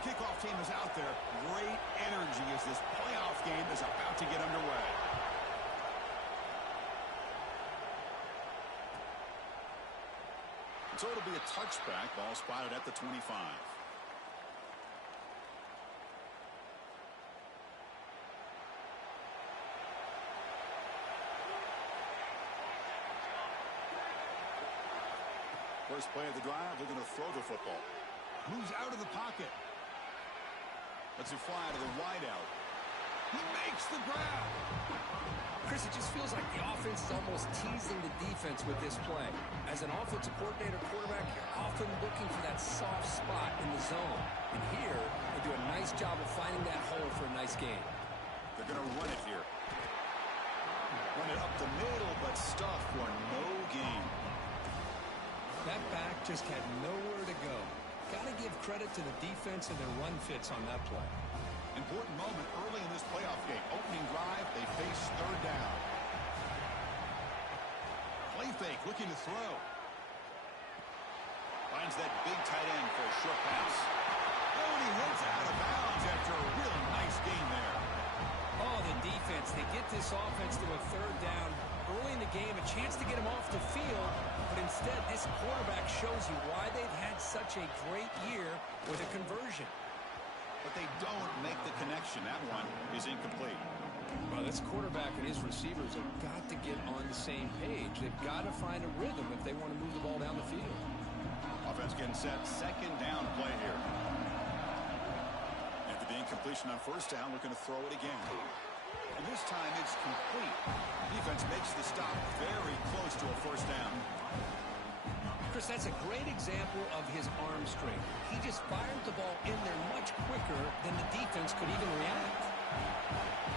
The kickoff team is out there. Great energy as this playoff game is about to get underway. So it'll be a touchback. Ball spotted at the 25. First play of the drive, they're going to throw the football. Moves out of the pocket. Lets it fly to the wideout. He makes the grab. Chris, it just feels like the offense is almost teasing the defense with this play. As an offensive coordinator, quarterback, you're often looking for that soft spot in the zone. And here, they do a nice job of finding that hole for a nice gain. They're going to run it here. Run it up the middle, but stuff for no gain. That back just had nowhere to go. Got to give credit to the defense and their run fits on that play. Important moment early in this playoff game. Opening drive, they face third down. Play fake, looking to throw. Finds that big tight end for a short pass. Oh, and he hits out of bounds after a really nice gain there. Oh, the defense. They get this offense to a third down early in the game, a chance to get him off the field, but instead this quarterback shows you why they've had such a great year with a conversion. But they don't make the connection. That one is incomplete. Well, this quarterback and his receivers have got to get on the same page. They've got to find a rhythm if they want to move the ball down the field. Offense getting set. Second down play here. After the incompletion on first down, looking to throw it again. And this time it's complete. Defense makes the stop very close to a first down. Chris, that's a great example of his arm strength. He just fired the ball in there much quicker than the defense could even react.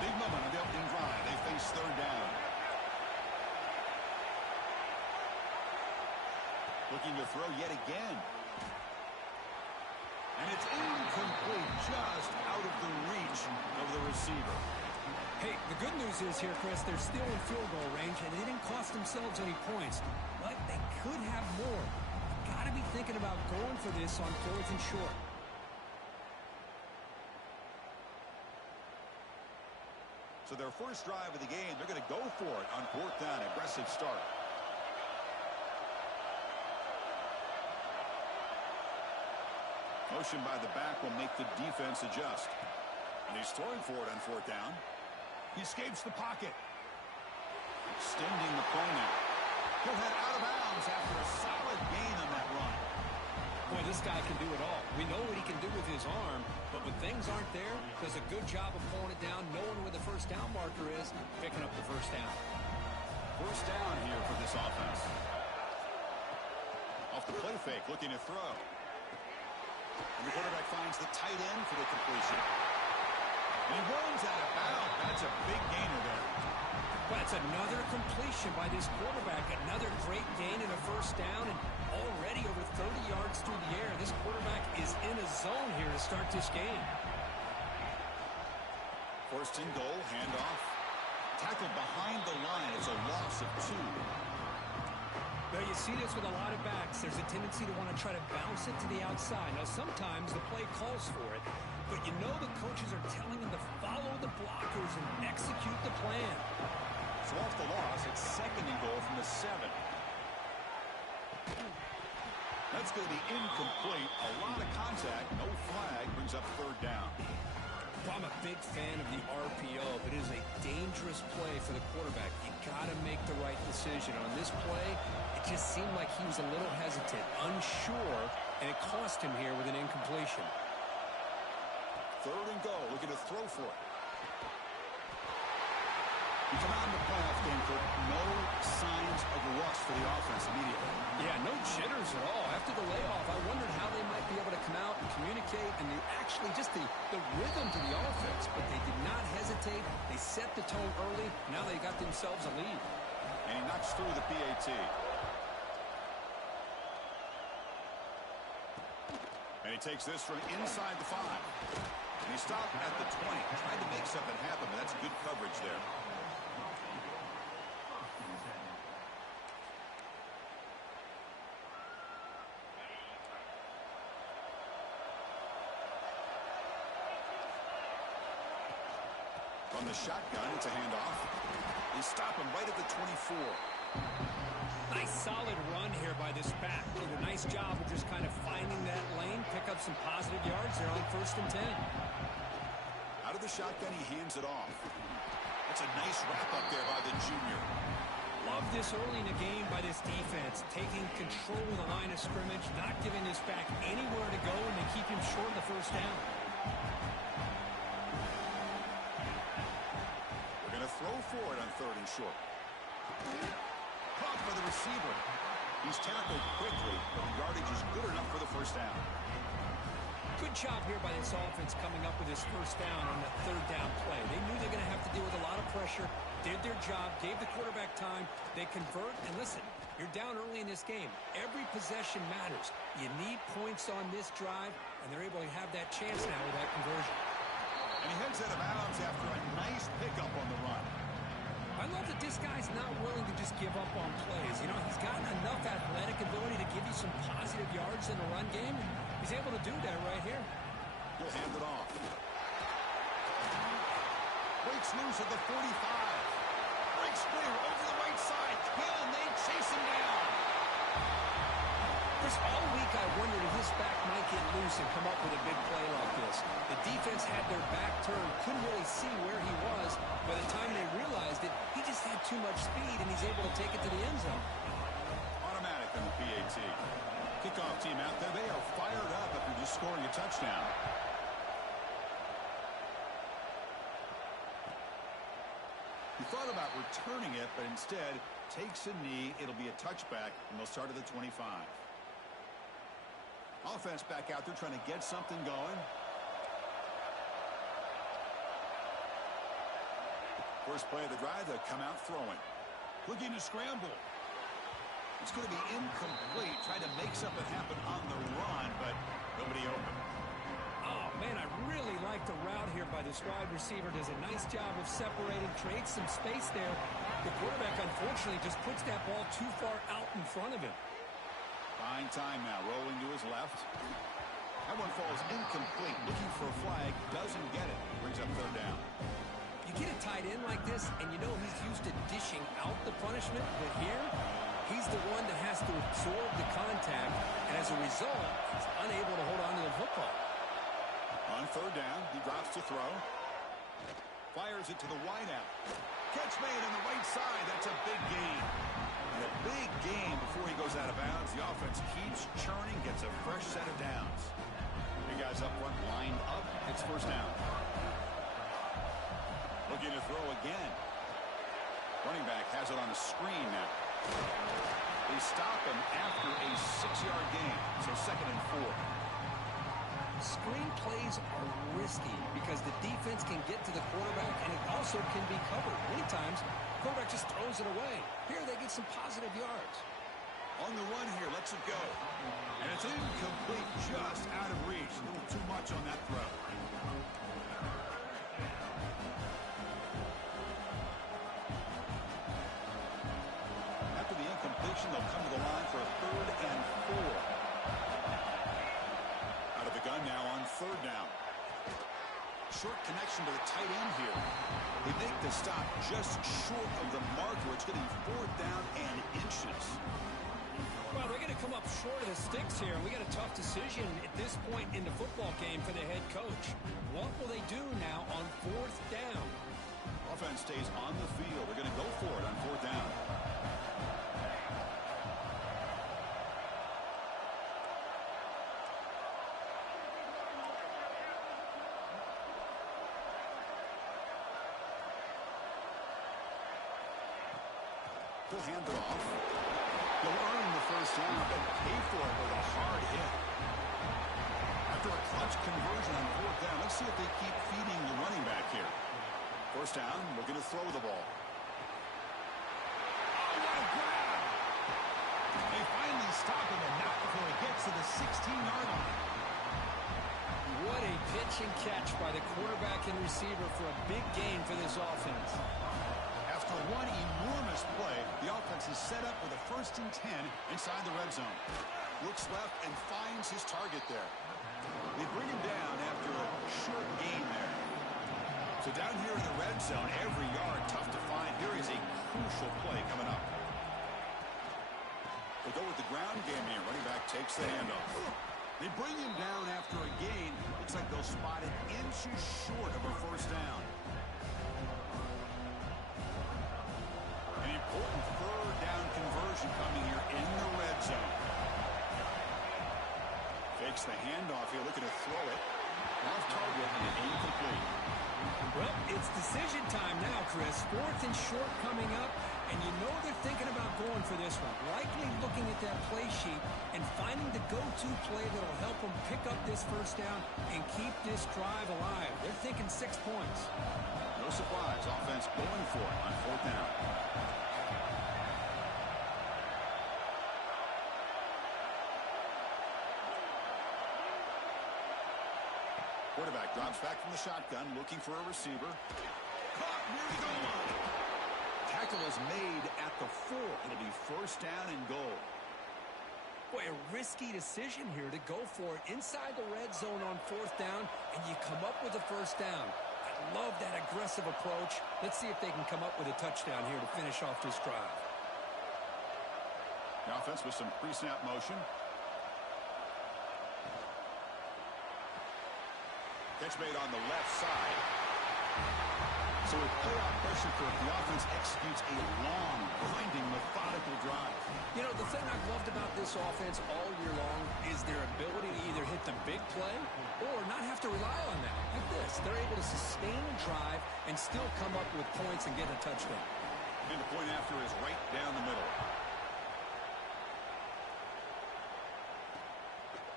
Big moment on the opening drive. They face third down. Looking to throw yet again. And it's incomplete, just out of the reach of the receiver. Hey, the good news is here, Chris, they're still in field goal range, and they didn't cost themselves any points. But they could have more. Got to be thinking about going for this on fourth and short. So their first drive of the game, they're going to go for it on fourth down. Aggressive start. Motion by the back will make the defense adjust. And he's throwing for it on fourth down. He escapes the pocket. Extending the play now. He'll head out of bounds after a solid gain on that run. Boy, this guy can do it all. We know what he can do with his arm, but when things aren't there, does a good job of pulling it down, knowing where the first down marker is, picking up the first down. First down here for this offense. Off the play fake, looking to throw. And the quarterback finds the tight end for the completion. He runs out of bounds. That's a big gainer there. Well, that's another completion by this quarterback. Another great gain in a first down, and already over 30 yards through the air. This quarterback is in a zone here to start this game. First and goal, handoff. Tackled behind the line. It's a loss of 2. Well, you see this with a lot of backs. There's a tendency to want to try to bounce it to the outside. Now, sometimes the play calls for it, but you know the coaches are telling them to follow the blockers and execute the plan. So off the loss, it's second and goal from the 7. That's going to be incomplete. A lot of contact. No flag. Brings up third down. Well, I'm a big fan of the RPO, but it is a dangerous play for the quarterback. You got to make the right decision. On this play, it just seemed like he was a little hesitant, unsure, and it cost him here with an incompletion. Third and goal. Looking to throw for it. You come out in the playoff game for no signs of rust for the offense immediately. Yeah, no jitters at all. After the layoff, I wondered how they might be able to come out and communicate and actually just the rhythm to the offense. But they did not hesitate. They set the tone early. Now they got themselves a lead. And he knocks through the PAT. And he takes this from inside the 5. And he stopped at the 20. Tried to make something happen, but that's good coverage there. From the shotgun, it's a handoff. They stop him right at the 24. Nice solid run here by this back. Did a nice job of just kind of finding that lane, pick up some positive yards there on 1st and 10. Out of the shotgun, he hands it off. That's a nice wrap-up there by the junior. Love this early in the game by this defense, taking control of the line of scrimmage, not giving this back anywhere to go, and they keep him short of the 1st down. They're going to throw for it on 3rd and short. Caught by the receiver. He's tackled quickly, but the yardage is good enough for the 1st down. Good job here by this offense coming up with this 1st down on that 3rd down play. They knew they're going to have to deal with a lot of pressure, did their job, gave the quarterback time. They convert, and listen, you're down early in this game. Every possession matters. You need points on this drive, and they're able to have that chance now with that conversion. And he heads out of bounds after a nice pickup on the run. I love that this guy's not willing to just give up on plays. You know, he's got enough athletic ability to give you some positive yards in the run game. He's able to do that right here. He'll hand it off. Breaks loose at the 45. Breaks clear over the right side. Hill, and they chase him down. Chris, all week I wondered if this back might get loose and come up with a big play like this. The defense had their back turned, couldn't really see where he was. By the time they realized it, he just had too much speed, and he's able to take it to the end zone. Automatic on the PAT. Kickoff team out there. They are fired up after just scoring a touchdown. He thought about returning it, but instead takes a knee. It'll be a touchback, and they'll start at the 25. Offense back out there trying to get something going. First play of the drive, they'll come out throwing. Looking to scramble. It's going to be incomplete. Trying to make something happen on the run, but nobody open. Oh, man, I really like the route here by this wide receiver. Does a nice job of separating, creates some space there. The quarterback, unfortunately, just puts that ball too far out in front of him. Buying time now, rolling to his left. That one falls incomplete. Looking for a flag, doesn't get it. Brings up 3rd down. You get a tight end like this, and you know he's used to dishing out the punishment, but here, he's the one that has to absorb the contact, and as a result, he's unable to hold on to the football. On 3rd down, he drops to throw. Fires it to the wideout. Catch made on the right side. That's a big gain. And a big gain before he goes out of bounds. The offense keeps churning, gets a fresh set of downs. You guys up front lined up. It's 1st down. Looking to throw again. Running back has it on a screen now. They stop him after a 6-yard gain. So 2nd and 4. Screen plays are risky because the defense can get to the quarterback, and it also can be covered. Many times, the quarterback just throws it away. Here, they get some positive yards. On the run here, lets it go. And it's incomplete, just out of reach. A little too much on that throw. After the incompletion, they'll come to the line for a 3rd and 4. Out of the gun now on 3rd down. Short connection to the tight end here. They make the stop just short of the marker. It's going to be 4th down and inches. Well, they're going to come up short of the sticks here. We got a tough decision at this point in the football game for the head coach. What will they do now on 4th down? Offense stays on the field. They're going to go for it on 4th down. He'll hand it off. He'll earn the 1st down, but pay for it with a hard hit. After a clutch conversion on 4th down, let's see if they keep feeding the running back here. 1st down, looking to throw the ball. Oh, what a grab! They finally stop him, and not before he gets to the 16-yard line. What a pitch and catch by the quarterback and receiver for a big gain for this offense. After one enormous play, the offense is set up with a 1st and 10 inside the red zone. Looks left and finds his target there. They bring him down after a short gain there. So down here in the red zone, every yard tough to find. Here is a crucial play coming up. They go with the ground game here. Running back takes the handoff. They bring him down after a gain. Looks like they'll spot it inches short of a first down. An important third down conversion coming here in the red zone. Fakes the handoff here, looking to throw it. Off target and incomplete. Well, it's decision time now, Chris. 4th and short coming up, and you know they're thinking about going for this one. Likely looking at that play sheet and finding the go-to play that'll help them pick up this first down and keep this drive alive. They're thinking 6 points. No surprise, offense going for it on 4th down. Quarterback drops back from the shotgun, looking for a receiver. Caught near the goal line. Tackle is made at the 4. It'll be first down and goal. Boy, a risky decision here to go for it inside the red zone on 4th down, and you come up with a first down. I love that aggressive approach. Let's see if they can come up with a touchdown here to finish off this drive. The offense with some pre-snap motion. Catch made on the left side. So with playoff pressure for it, the offense executes a long, grinding, methodical drive. You know, the thing I've loved about this offense all year long is their ability to either hit the big play or not have to rely on that. Like this, they're able to sustain a drive and still come up with points and get a touchdown. And the point after is right down the middle.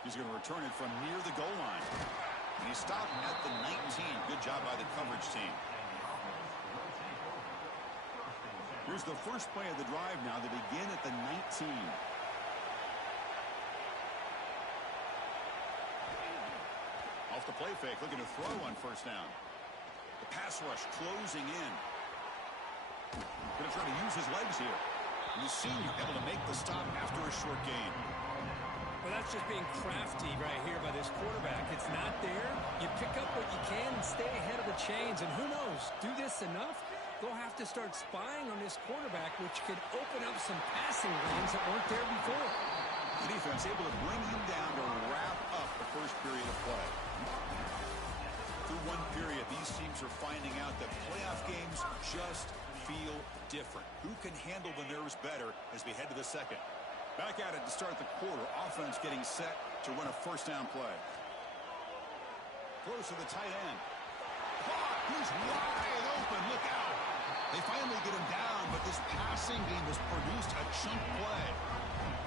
He's going to return it from near the goal line. And he stopped at the 19. Good job by the coverage team. Here's the first play of the drive now. They begin at the 19. Off the play fake, looking to throw on first down. The pass rush closing in. Going to try to use his legs here. And the senior able to make the stop after a short gain. Well, that's just being crafty right here by this quarterback. It's not there. You pick up what you can and stay ahead of the chains. And who knows, do this enough, they'll have to start spying on this quarterback, which could open up some passing lanes that weren't there before. The defense able to bring him down to wrap up the first period of play. Through one period, these teams are finding out that playoff games just feel different. Who can handle the nerves better as we head to the second? Back at it to start the quarter. Offense getting set to run a first down play. Throws to the tight end. Caught. He's wide open. Look out. They finally get him down, but this passing game has produced a chunk play.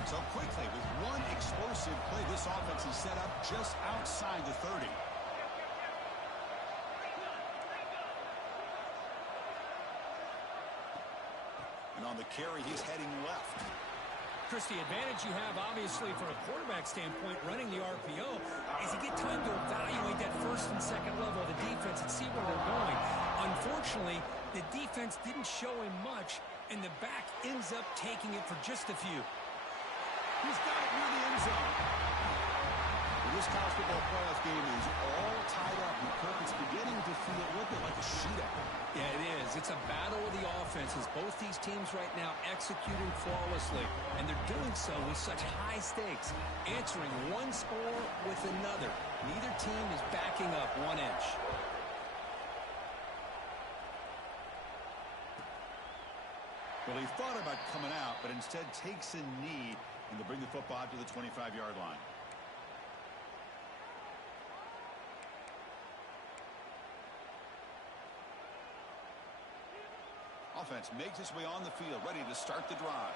So quickly, with one explosive play, this offense is set up just outside the 30. And on the carry, he's heading left. Chris, the advantage you have, obviously, from a quarterback standpoint, running the RPO, is you get time to evaluate that first and second level of the defense and see where they're going. Unfortunately, the defense didn't show him much, and the back ends up taking it for just a few. He's got it near the end zone. This college football playoff game is all tied up, and Kirk is beginning to feel a little bit like a shootout. Yeah, it is. It's a battle of the offenses. Both these teams right now executing flawlessly, and they're doing so with such high stakes, answering one score with another. Neither team is backing up 1 inch. Well, he thought about coming out, but instead takes a knee and to bring the football out to the 25-yard line. Offense makes its way on the field, ready to start the drive.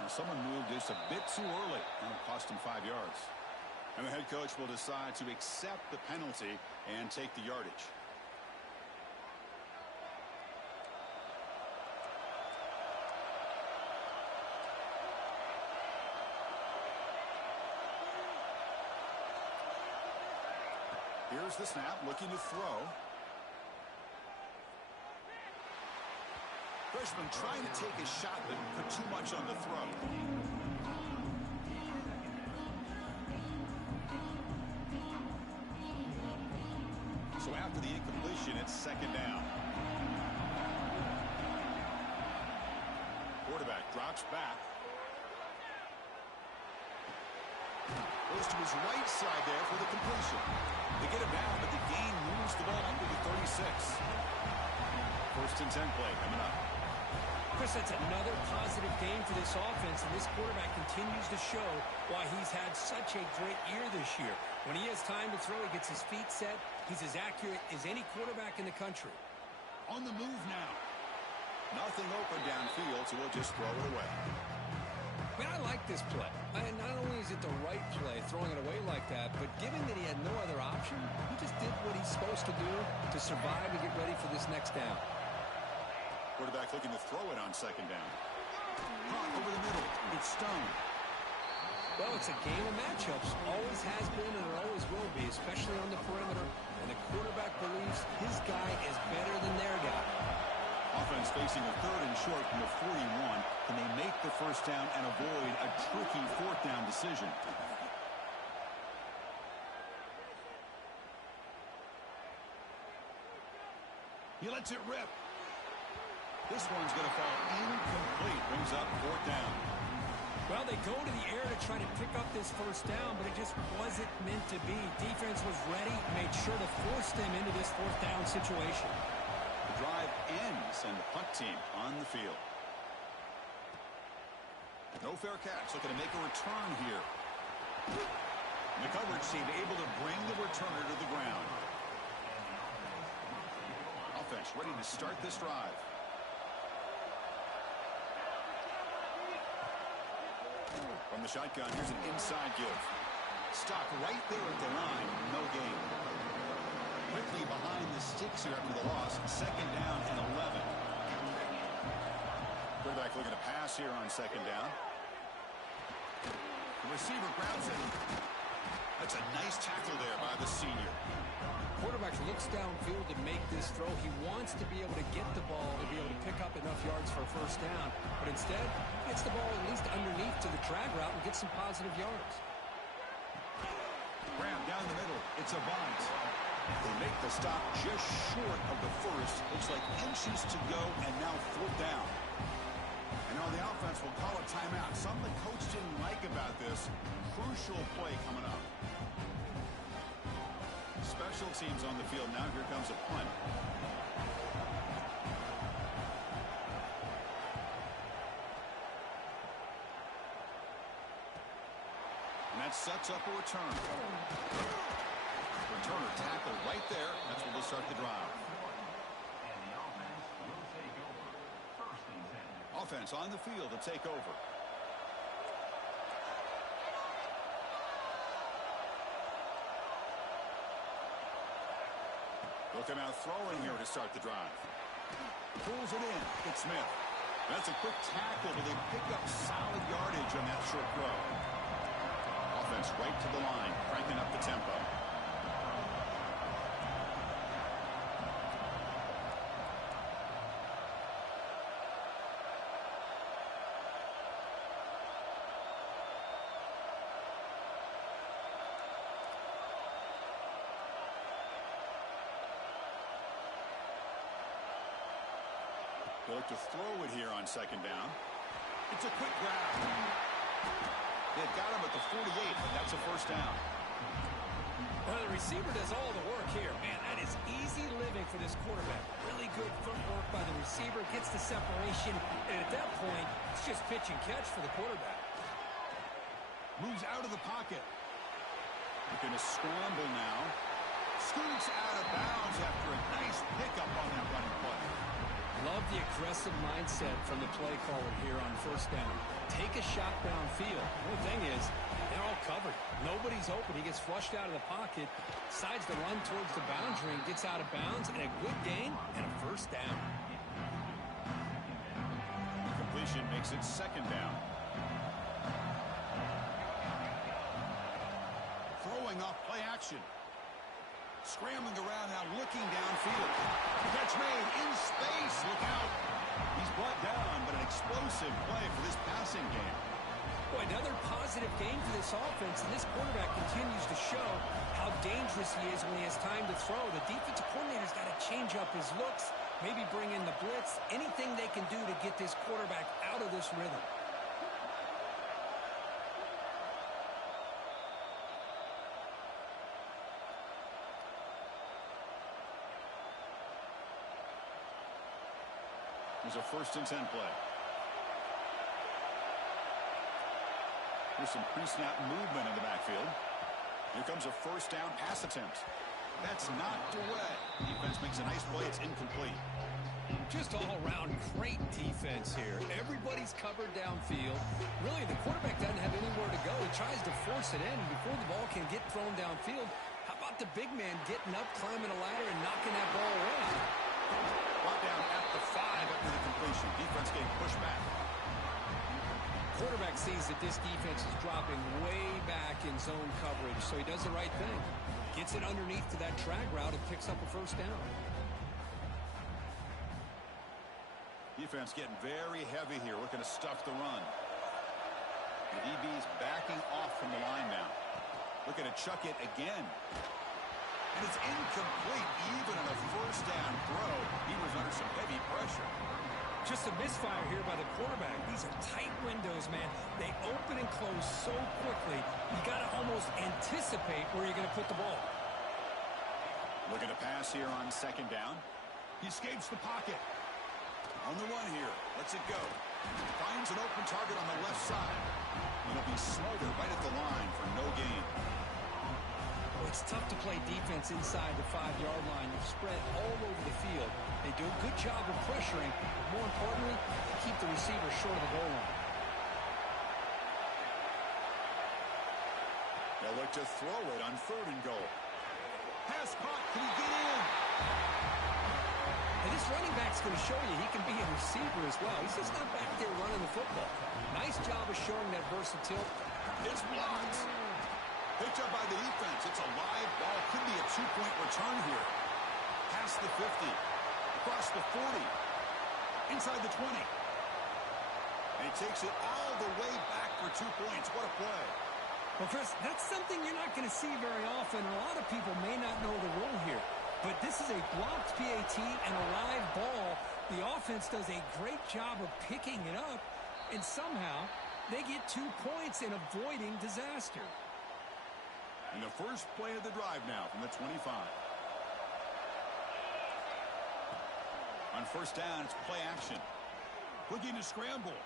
And someone moved just a bit too early, and it cost him 5 yards. And the head coach will decide to accept the penalty and take the yardage. Here's the snap, looking to throw. Freshman trying to take a shot but put too much on the throw. So after the incompletion, it's second down. Quarterback drops back. Goes to his right side there for the completion. They get it down, but the gain moves the ball up to the 36. First and 10 play coming up. Chris, that's another positive game for this offense, and this quarterback continues to show why he's had such a great year this year. When he has time to throw, he gets his feet set. He's as accurate as any quarterback in the country. On the move now. Nothing open downfield, so we'll just throw it away. Man, I like this play. And not only is it the right play, throwing it away like that, but given that he had no other option, he just did what he's supposed to do to survive and get ready for this next down. Quarterback looking to throw it on second down. Hot over the middle. It's Stone. Well, it's a game of matchups. Always has been and it always will be, especially on the perimeter. And the quarterback believes his guy is better than their guy. Offense facing a third and short from the 41. Can they make the first down and avoid a tricky fourth down decision? He lets it rip. This one's going to fall incomplete. Brings up fourth down. Well, they go to the air to try to pick up this first down, but it just wasn't meant to be. Defense was ready, made sure to force them into this fourth down situation. The drive ends, and the punt team on the field. No fair catch. Looking to make a return here. The coverage team able to bring the returner to the ground. Offense ready to start this drive. From the shotgun, here's an inside give. Stop right there at the line. No gain. Quickly behind the sticks here after the loss. Second down and 11. Quarterback looking to pass here on second down. The receiver grabs it. That's a nice tackle there by the senior. Quarterback looks downfield to make this throw. He wants to be able to get the ball to be able to pick up enough yards for a first down. But instead, he gets the ball at least underneath to the drag route and gets some positive yards. Graham down the middle. It's Avant. They make the stop just short of the first. Looks like inches to go, and now fourth down. And now the offense will call a timeout. Something the coach didn't like about this. Crucial play coming up. Special teams on the field. Now here comes a punt. And that sets up a return. Returner tackle right there. That's where we'll start the drive. Offense on the field to take over. Looking out throwing here to start the drive. Pulls it in. It's Smith. That's a quick tackle, but they pick up solid yardage on that short throw. Offense right to the line, cranking up the tempo. They look to throw it here on second down. It's a quick grab. They've got him at the 48, but that's a first down. Well, the receiver does all the work here. Man, that is easy living for this quarterback. Really good footwork by the receiver. Gets the separation. And at that point, it's just pitch and catch for the quarterback. Moves out of the pocket. Looking to scramble now. Scoots out of bounds after a nice pickup on that running play. Love the aggressive mindset from the play caller here on first down. Take a shot downfield. The thing is, they're all covered. Nobody's open. He gets flushed out of the pocket, decides to run towards the boundary and gets out of bounds, and a good gain and a first down. Completion makes it second down. Throwing off play action. Scrambling around now, looking downfield. Catch made in space. Look out. He's brought down, but an explosive play for this passing game. Boy, another positive game for this offense, and this quarterback continues to show how dangerous he is when he has time to throw. The defensive coordinator's got to change up his looks, maybe bring in the blitz, anything they can do to get this quarterback out of this rhythm. There's a 1st and 10 play. There's some pre-snap movement in the backfield. Here comes a 1st down pass attempt. That's knocked away. Defense makes a nice play. It's incomplete. Just all around great defense here. Everybody's covered downfield. Really, the quarterback doesn't have anywhere to go. He tries to force it in. Before the ball can get thrown downfield, how about the big man getting up, climbing a ladder, and knocking that ball away? Brought down at the 5 after the completion. Defense getting pushed back. Quarterback sees that this defense is dropping way back in zone coverage, so he does the right thing. Gets it underneath to that drag route and picks up a 1st down. Defense getting very heavy here, looking to stuff the run. The DB's backing off from the line now. Looking to chuck it again. And it's incomplete. Even on a 1st down throw, he was under some heavy pressure. Just a misfire here by the quarterback. These are tight windows, man. They open and close so quickly. You got to almost anticipate where you're going to put the ball. Looking to pass here on 2nd down. He escapes the pocket. On the run here. Lets it go. Finds an open target on the left side. It'll be Smarter right at the line for no gain. It's tough to play defense inside the 5-yard line. You're spread all over the field. They do a good job of pressuring. More importantly, keep the receiver short of the goal line. They'll look to throw it on 3rd and goal. Pass caught. Can he get in? And this running back's going to show you he can be a receiver as well. He's just not back there running the football. Nice job of showing that versatility. It's blocked. Picked up by the defense. It's a live ball. Could be a 2-point return here. Past the 50. Across the 40. Inside the 20. And he takes it all the way back for 2 points. What a play. Well, Chris, that's something you're not going to see very often. A lot of people may not know the rule here. But this is a blocked PAT and a live ball. The offense does a great job of picking it up. And somehow, they get 2 points in avoiding disaster. And the first play of the drive now from the 25. On 1st down, it's play action. Looking to scramble.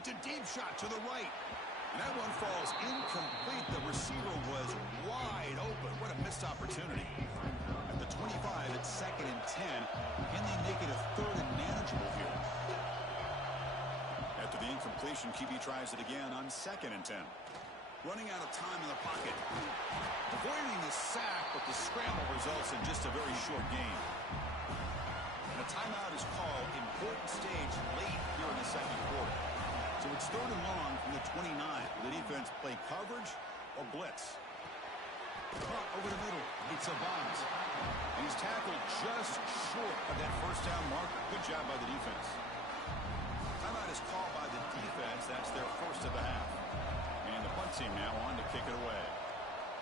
It's a deep shot to the right. And that one falls incomplete. The receiver was wide open. What a missed opportunity. At the 25, it's 2nd and 10. Can they make it a 3rd and manageable here? After the incompletion, QB tries it again on 2nd and 10. Running out of time in the pocket. Avoiding the sack, but the scramble results in just a very short gain. And a timeout is called. Important stage late here in the 2nd quarter. So it's 3rd and long from the 29. Will the defense play coverage or blitz? Caught over the middle. It's a bounce. And he's tackled just short of that 1st down marker. Good job by the defense. Timeout is called by the defense. That's their 1st of the half. And the punt team now on to kick it away.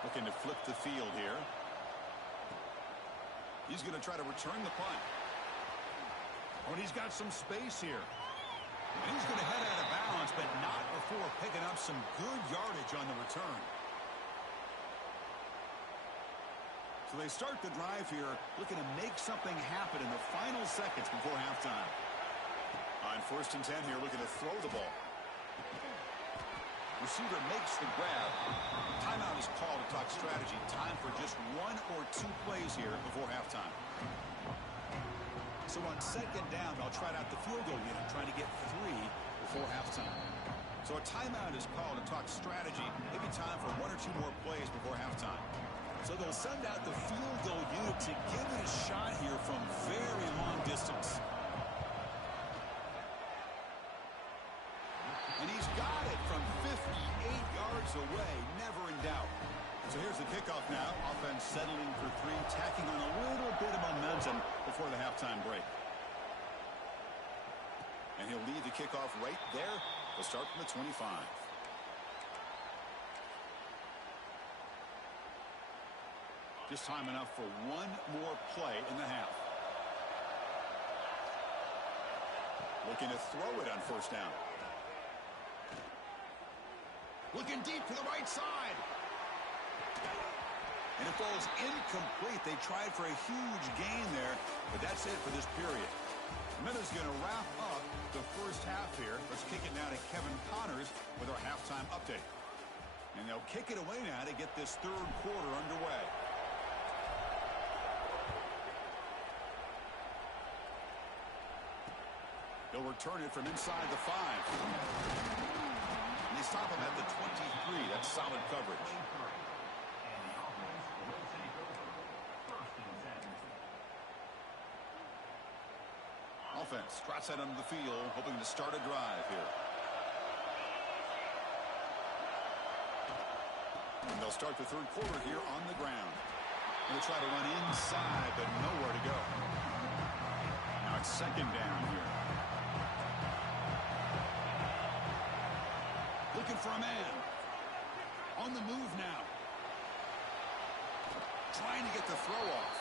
Looking to flip the field here. He's going to try to return the punt. Oh, and he's got some space here. And he's going to head out of bounds, but not before picking up some good yardage on the return. So they start the drive here, looking to make something happen in the final seconds before halftime. On 1st and 10 here, looking to throw the ball. Receiver makes the grab. Timeout is called to talk strategy. Time for just 1 or 2 plays here before halftime. So on 2nd down, they'll try out the field goal unit, trying to get 3 before halftime. So a timeout is called to talk strategy. Maybe time for 1 or 2 more plays before halftime. So they'll send out the field goal unit to give it a shot here from very long distance. And he's got it from 58 yards away, never in doubt. So here's the kickoff now. Offense settling for 3, tacking on a little bit of momentum before the halftime break. And he'll lead the kickoff right there. They'll start from the 25. Just time enough for one more play in the half. Looking to throw it on first down. Looking deep to the right side. And it falls incomplete. They tried for a huge gain there, but that's it for this period. Minutes going to wrap up the first half here. Let's kick it now to Kevin Connors with our halftime update. And they'll kick it away now to get this third quarter underway. They'll return it from inside the 5. And they stop him at the 23. That's solid coverage. Offense trots out onto the field, hoping to start a drive here. And they'll start the third quarter here on the ground. They'll try to run inside, but nowhere to go. Now it's second down here. Looking for a man. On the move now. Trying to get the throw off.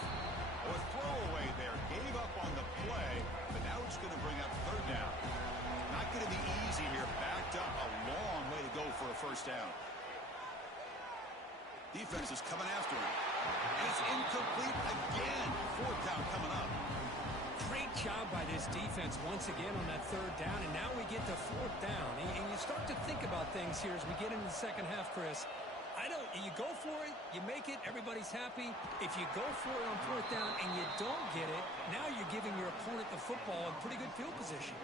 A throwaway there. Gave up on the play, but now it's going to bring up third down. Not going to be easy here. Backed up a long way to go for a first down. Defense is coming after him. And it's incomplete again. Fourth down coming up. Great job by this defense once again on that third down, and now we get to fourth down. And you start to think about things here as we get into the second half, Chris. You go for it, you make it, everybody's happy. If you go for it on fourth down and you don't get it, now you're giving your opponent the football in pretty good field position.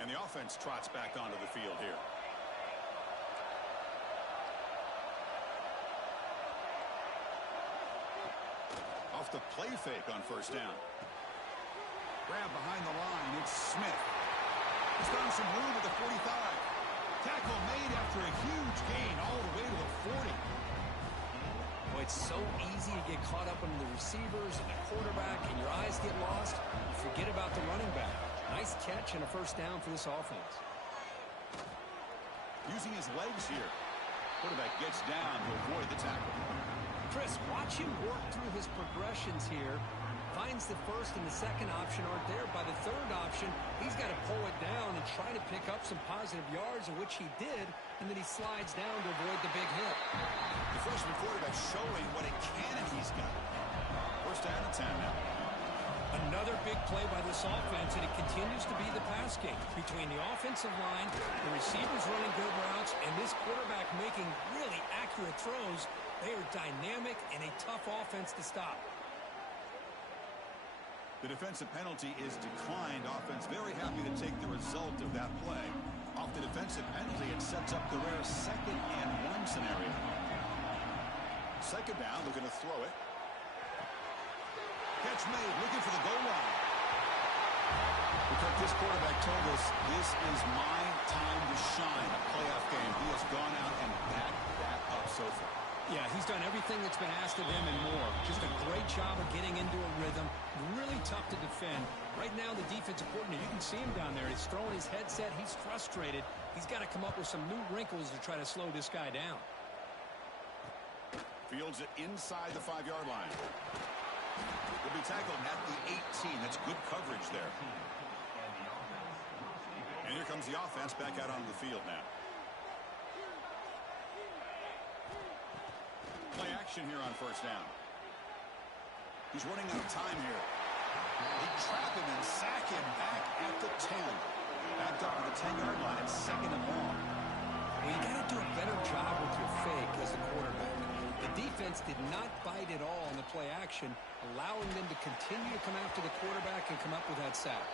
And the offense trots back onto the field here. Off the play fake on first down. Grab behind the line, it's Smith. He's found some room at the 45. Tackle made after a huge gain all the way to the 40. Boy, it's so easy to get caught up under the receivers and the quarterback, and your eyes get lost. You forget about the running back. Nice catch and a first down for this offense. Using his legs here. Quarterback gets down to avoid the tackle. Chris, watch him work through his progressions here. Finds the first and the second option aren't there. By the third option, he's got to pull it down and try to pick up some positive yards, of which he did, and then he slides down to avoid the big hit. The freshman quarterback showing what a cannon he's got. First down and 10 now. Another big play by this offense, and it continues to be the pass game between the offensive line, the receivers running good routes, and this quarterback making really accurate throws. They are dynamic and a tough offense to stop. The defensive penalty is declined. Offense very happy to take the result of that play. Off the defensive penalty, it sets up the rare 2nd and 1 scenario. Second down, looking to throw it. Catch made, looking for the goal line. Because this quarterback told us this is my time to shine. A playoff game. He has gone out and backed that up so far. Yeah, he's done everything that's been asked of him and more. Just a great job of getting into a rhythm. Really tough to defend. Right now, the defensive coordinator, you can see him down there. He's throwing his headset. He's frustrated. He's got to come up with some new wrinkles to try to slow this guy down. Fields it inside the 5-yard line. He'll be tackled at the 18. That's good coverage there. And here comes the offense back out onto the field now. Play action here on first down. He's running out of time here. They trap him and sack him back at the 10. Backed up to the 10-yard line. It's 2nd and long. Well, you got to do a better job with your fake as the quarterback. The defense did not bite at all on the play action, allowing them to continue to come after the quarterback and come up with that sack.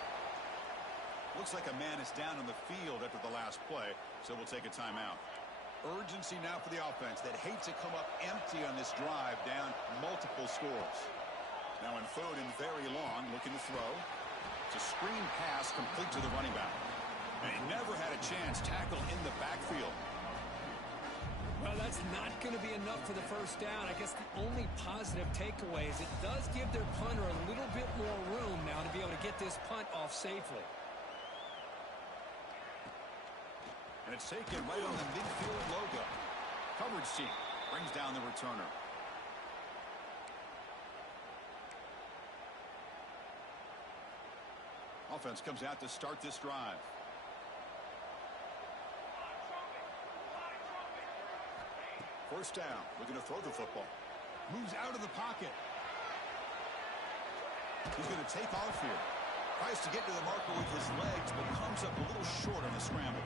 Looks like a man is down on the field after the last play, so we'll take a timeout. Urgency now for the offense that hates to come up empty on this drive, down multiple scores. Now in third and very long, looking to throw. It's a screen pass complete to the running back. And he never had a chance. Tackle in the backfield. Well, that's not going to be enough for the first down. I guess the only positive takeaway is it does give their punter a little bit more room now to be able to get this punt off safely. it's taken right on the midfield logo. Coverage team brings down the returner. Offense comes out to start this drive. First down, looking to throw the football. Moves out of the pocket. He's going to take off here. Tries to get to the marker with his legs, but comes up a little short on the scramble.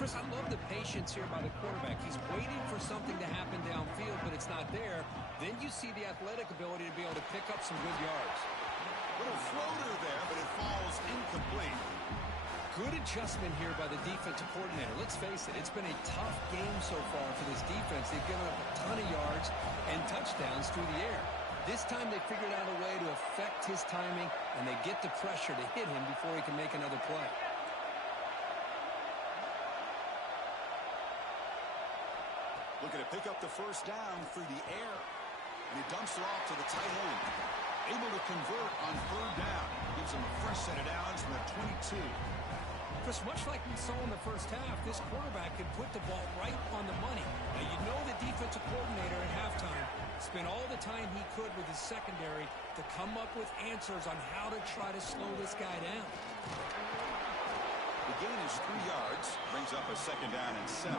Chris, I love the patience here by the quarterback. He's waiting for something to happen downfield, but it's not there. Then you see the athletic ability to be able to pick up some good yards. Little floater there, but it falls incomplete. Good adjustment here by the defensive coordinator. Let's face it, it's been a tough game so far for this defense. They've given up a ton of yards and touchdowns through the air. This time they figured out a way to affect his timing, and they get the pressure to hit him before he can make another play. Looking to pick up the first down through the air. And he dumps it off to the tight end. Able to convert on third down. Gives him a fresh set of downs from the 22. Chris, much like we saw in the first half, this quarterback could put the ball right on the money. Now, you know the defensive coordinator at halftime spent all the time he could with his secondary to come up with answers on how to try to slow this guy down. The gain is 3 yards. Brings up a second down and 7.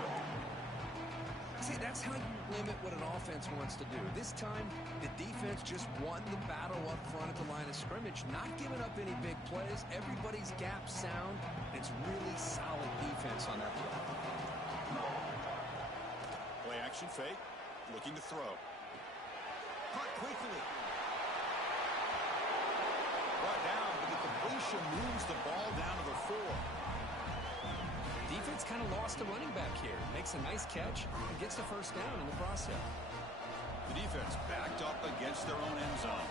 See, that's how you limit what an offense wants to do. This time, the defense just won the battle up front at the line of scrimmage, not giving up any big plays. Everybody's gap sound. It's really solid defense on that play. Play action fake. Looking to throw. Caught quickly. Brought down, but the completion moves the ball down to the 4. Defense kind of lost a running back here. Makes a nice catch and gets the first down in the process. The defense backed up against their own end zone.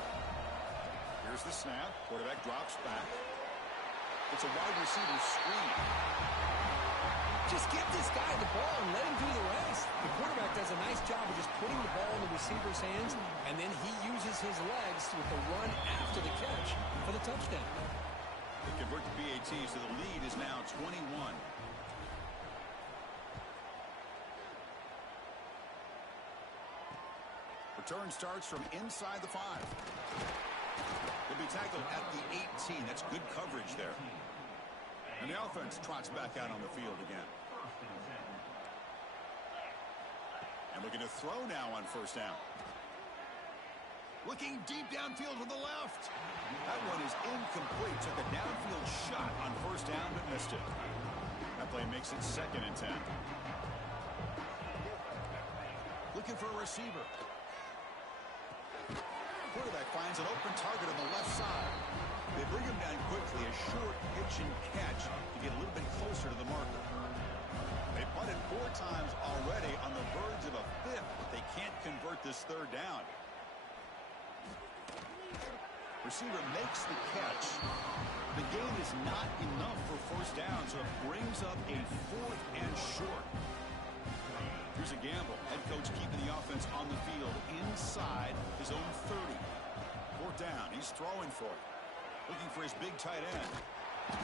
Here's the snap. Quarterback drops back. It's a wide receiver screen. Just give this guy the ball and let him do the rest. The quarterback does a nice job of just putting the ball in the receiver's hands, and then he uses his legs with the run after the catch for the touchdown. They convert the PAT, so the lead is now 21. Return starts from inside the 5. He'll be tackled at the 18. That's good coverage there. And the offense trots back out on the field again. And looking to throw now on first down. Looking deep downfield to the left. That one is incomplete. Took a downfield shot on first down, but missed it. That play makes it 2nd and 10. Looking for a receiver. Quarterback finds an open target on the left side. They bring him down quickly, a short pitch and catch to get a little bit closer to the marker. They punted 4 times already, on the verge of a 5th, but they can't convert this third down. Receiver makes the catch. The gain is not enough for first down, so it brings up a 4th and short. Here's a gamble. Head coach keeping the offense on the field inside his own 30. 4th down. He's throwing for it. Looking for his big tight end.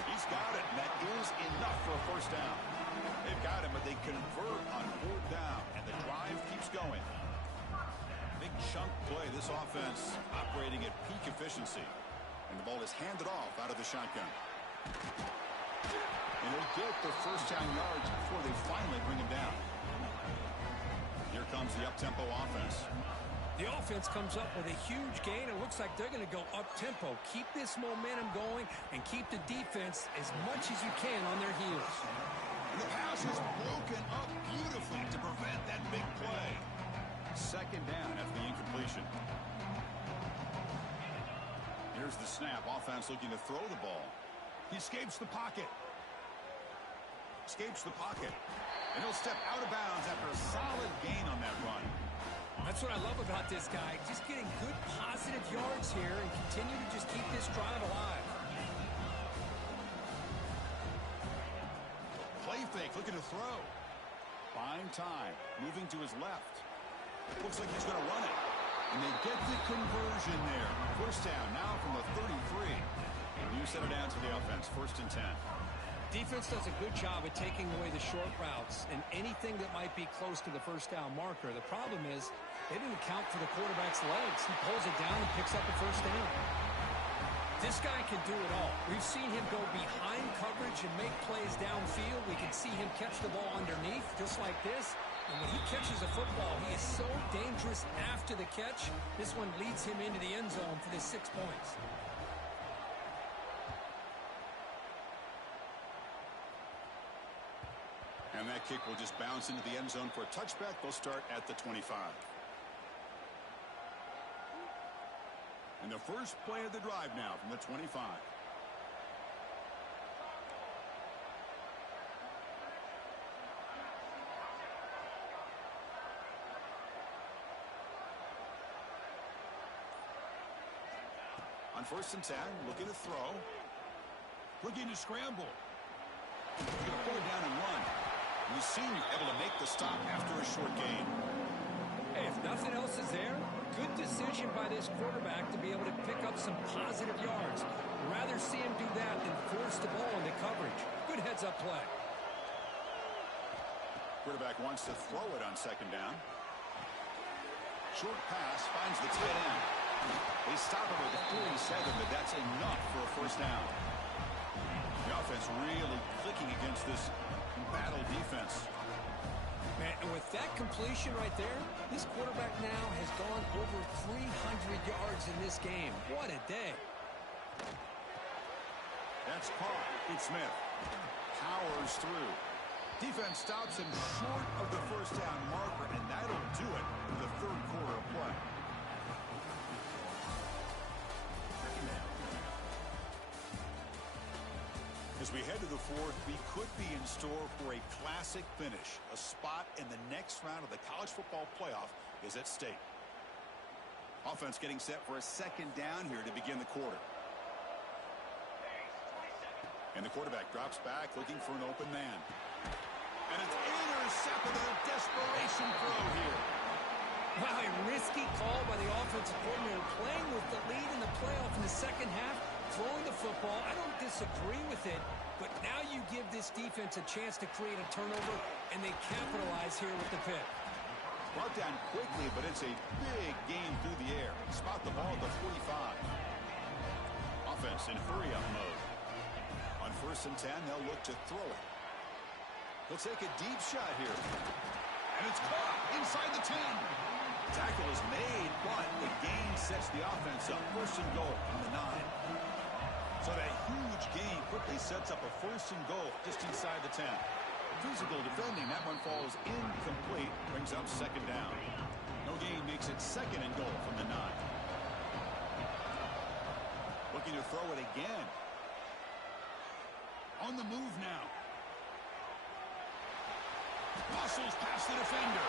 He's got it, and that is enough for a first down. They've got him, but they convert on 4th down, and the drive keeps going. Big chunk play. This offense operating at peak efficiency. And the ball is handed off out of the shotgun. And they'll get the first down yards before they finally bring him down. Here comes the up-tempo offense. The offense comes up with a huge gain. It looks like they're going to go up-tempo. Keep this momentum going and keep the defense as much as you can on their heels. And the pass is broken up beautifully to prevent that big play. 2nd down after the incompletion. Here's the snap. Offense looking to throw the ball. He escapes the pocket. Escapes the pocket. And he'll step out of bounds after a solid gain on that run. That's what I love about this guy. Just getting good positive yards here and continue to just keep this drive alive. Play fake, looking to throw. Fine time. Moving to his left. Looks like he's going to run it. And they get the conversion there. First down now from the 33. And you set it down to the offense. 1st and 10. Defense does a good job at taking away the short routes and anything that might be close to the first down marker. The problem is they didn't account for the quarterback's legs. He pulls it down and picks up a first down. This guy can do it all. We've seen him go behind coverage and make plays downfield. We can see him catch the ball underneath just like this. And when he catches a football, he is so dangerous after the catch. This one leads him into the end zone for the 6 points. And that kick will just bounce into the end zone for a touchback. They'll start at the 25. And the first play of the drive now from the 25. On 1st and 10, looking to throw. Looking to scramble. He's going to pull it down and run. We've seen you able to make the stop after a short gain. Hey, if nothing else is there, good decision by this quarterback to be able to pick up some positive yards. Rather see him do that than force the ball into coverage. Good heads-up play. Quarterback wants to throw it on 2nd down. Short pass finds the tight end. They stop him at the 47, but that's enough for a first down. The offense really clicking against this battle defense. Man, and with that completion right there, this quarterback now has gone over 300 yards in this game. What a day. That's caught. It's Smith. Powers through. Defense stops him short of the first down marker, and that'll do it for the 3rd quarter of play. As we head to the 4th, we could be in store for a classic finish. A spot in the next round of the college football playoff is at stake. Offense getting set for a 2nd down here to begin the quarter. And the quarterback drops back looking for an open man. And it's intercepted with a desperation throw here. Wow, a risky call by the offensive coordinator, playing with the lead in the playoff in the 2nd half, throwing the football. I don't disagree with it, but now you give this defense a chance to create a turnover, and they capitalize here with the pick. Brought down quickly, but it's a big gain through the air. Spot the ball at the 45. Offense in hurry-up mode. On 1st and 10, they'll look to throw it. He'll take a deep shot here. And it's caught inside the 10. Tackle is made, but the gain sets the offense up. 1st and goal from the 9. So that huge gain quickly sets up a 1st and goal just inside the 10. Physical defending. That one falls incomplete. Brings up 2nd down. No gain makes it 2nd and goal from the 9. Looking to throw it again. On the move now. Muscles past the defender.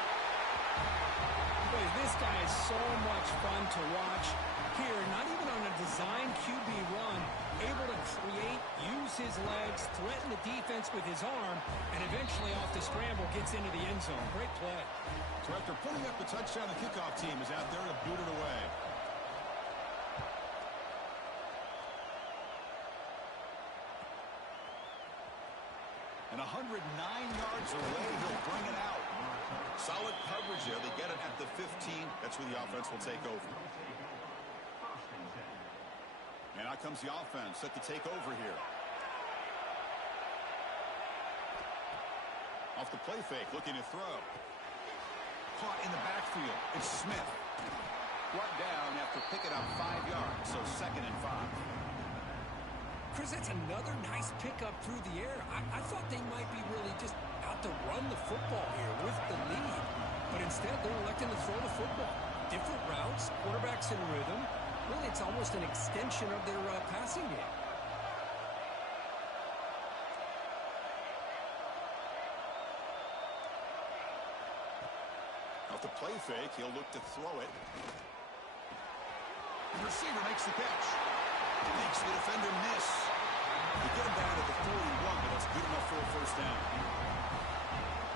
Boy, this guy is so much fun to watch. Here, not even on a design QB run, able to create, use his legs, threaten the defense with his arm, and eventually off the scramble gets into the end zone. Great play. So after putting up the touchdown, the kickoff team is out there to boot it away. And 109 yards away, he'll bring it out. Solid coverage there. They get it at the 15. That's where the offense will take over. And out comes the offense set to take over here. Off the play fake, looking to throw. Caught in the backfield. It's Smith. Brought down after picking up 5 yards, so 2nd and 5. Chris, that's another nice pickup through the air. I thought they might be really just out to run the football here with the lead. But instead, they're electing to throw the football. Different routes, quarterbacks in rhythm. Really, it's almost an extension of their passing game. Off the play fake, he'll look to throw it. The receiver makes the catch. Makes the defender miss. They get him down at the 41, but that's good enough for a 1st down.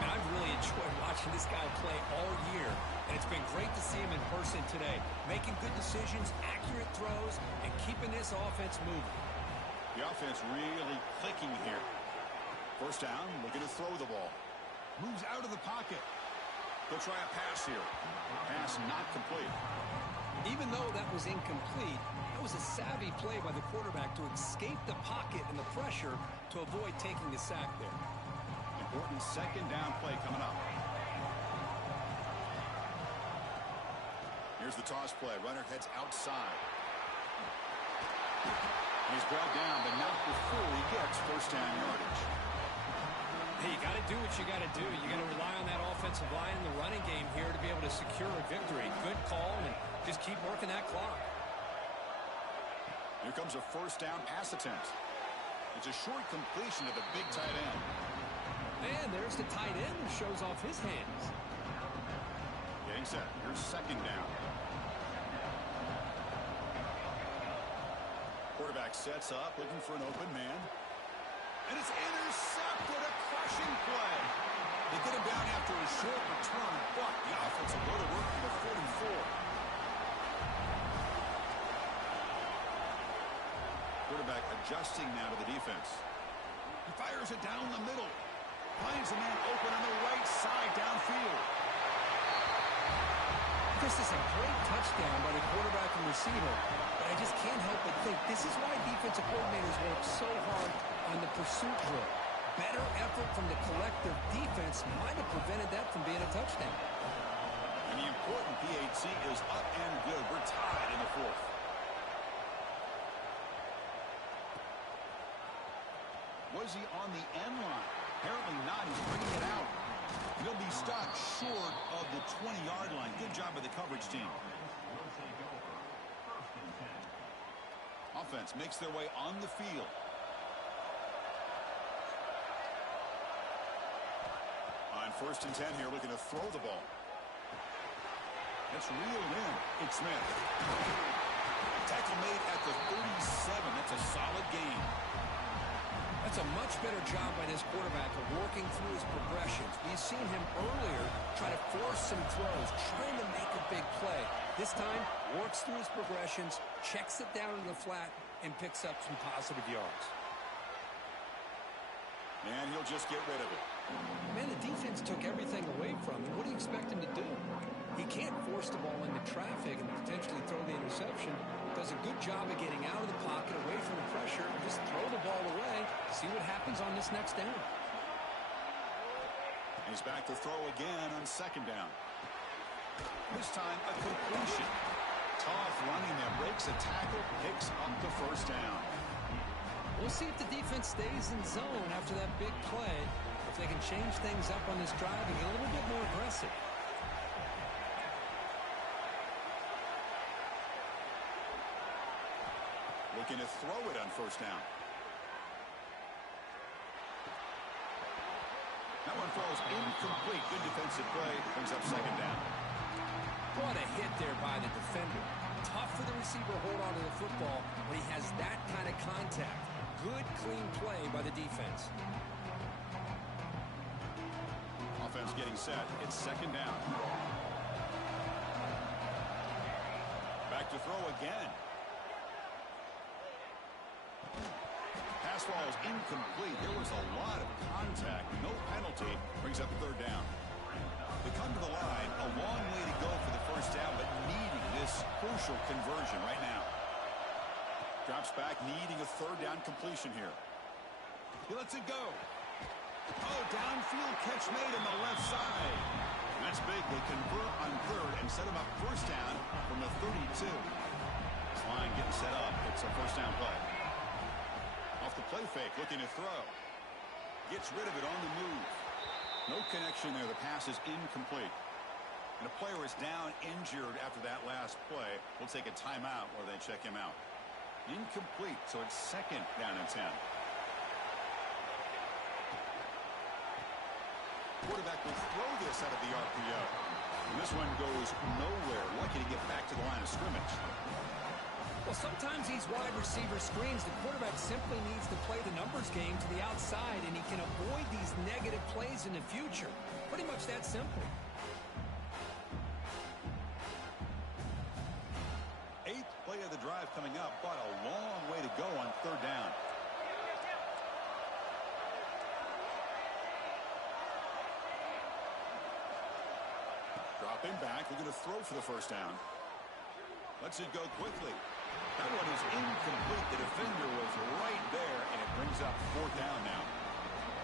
And I've really enjoyed watching this guy play all year, and it's been great to see him in person today, making good decisions, accurate throws, and keeping this offense moving. The offense really clicking here. First down, looking to throw the ball. Moves out of the pocket. He'll try a pass here. Pass not complete. Even though that was incomplete, that was a savvy play by the quarterback to escape the pocket and the pressure to avoid taking the sack there. Important second down play coming up. Here's the toss play. Runner heads outside. He's brought down, but not before he gets first down yardage. Hey, you got to do what you got to do. You got to rely on that offensive line in the running game here to be able to secure a victory. Good call, and just keep working that clock. Here comes a first down pass attempt. It's a short completion to the big tight end. And there's the tight end who shows off his hands. Getting set. Here's second down. Quarterback sets up, looking for an open man. And it's intercepted, a crushing play. They get him down after a short return, but the offense will go to work for the 44. Quarterback adjusting now to the defense. He fires it down the middle. Finds a man open on the right side downfield. This is a great touchdown by the quarterback and receiver, but I just can't help but think this is why defensive coordinators work so hard on the pursuit drill. Better effort from the collective defense might have prevented that from being a touchdown. And the important PAT is up and good. We're tied in the fourth. Was he on the end line? Apparently not. He's bringing it out. He'll be stopped short of the 20-yard line. Good job by the coverage team. Offense makes their way on the field. On first and 10 here, looking to throw the ball. That's reeled in. It's Smith. Tackle made at the 37. That's a solid gain. That's a much better job by this quarterback of working through his progressions. We've seen him earlier try to force some throws, trying to make a big play. This time, works through his progressions, checks it down into the flat, and picks up some positive yards. And he'll just get rid of it. Man, the defense took everything away from him. What do you expect him to do? He can't force the ball into traffic and potentially throw the interception. Does a good job of getting out of the pocket, away from the pressure, and just throw the ball away. See what happens on this next down. He's back to throw again on second down. This time, a completion. Tough running there. Breaks a tackle, picks up the first down. We'll see if the defense stays in zone after that big play. If they can change things up on this drive and get a little bit more aggressive. Looking to throw it on first down. That one falls incomplete. Good defensive play. Brings up second down. What a hit there by the defender. Tough for the receiver to hold on to the football when he has that kind of contact. Good, clean play by the defense. Offense getting set. It's second down. Back to throw again. Pass ball is incomplete. There was a lot of contact. No penalty. Brings up third down. They come to the line. A long way to go for the first down, but needing this crucial conversion right now. Drops back, needing a third down completion here. He lets it go. Oh, downfield catch made on the left side. That's big. They convert on third and set him up first down from the 32. This line getting set up. It's a first down play. Off the play fake, looking to throw. Gets rid of it on the move. No connection there. The pass is incomplete. And a player is down injured after that last play. We'll take a timeout while they check him out. Incomplete, so it's second down and 10. Quarterback will throw this out of the RPO. And this one goes nowhere. Lucky to get back to the line of scrimmage. Well, sometimes these wide receiver screens, the quarterback simply needs to play the numbers game to the outside, and he can avoid these negative plays in the future. Pretty much that simple. Eighth play of the drive coming up, but a long way to go on third down. Dropping back, looking to throw for the first down. Lets it go quickly. That one is incomplete. The defender was right there, and it brings up fourth down now.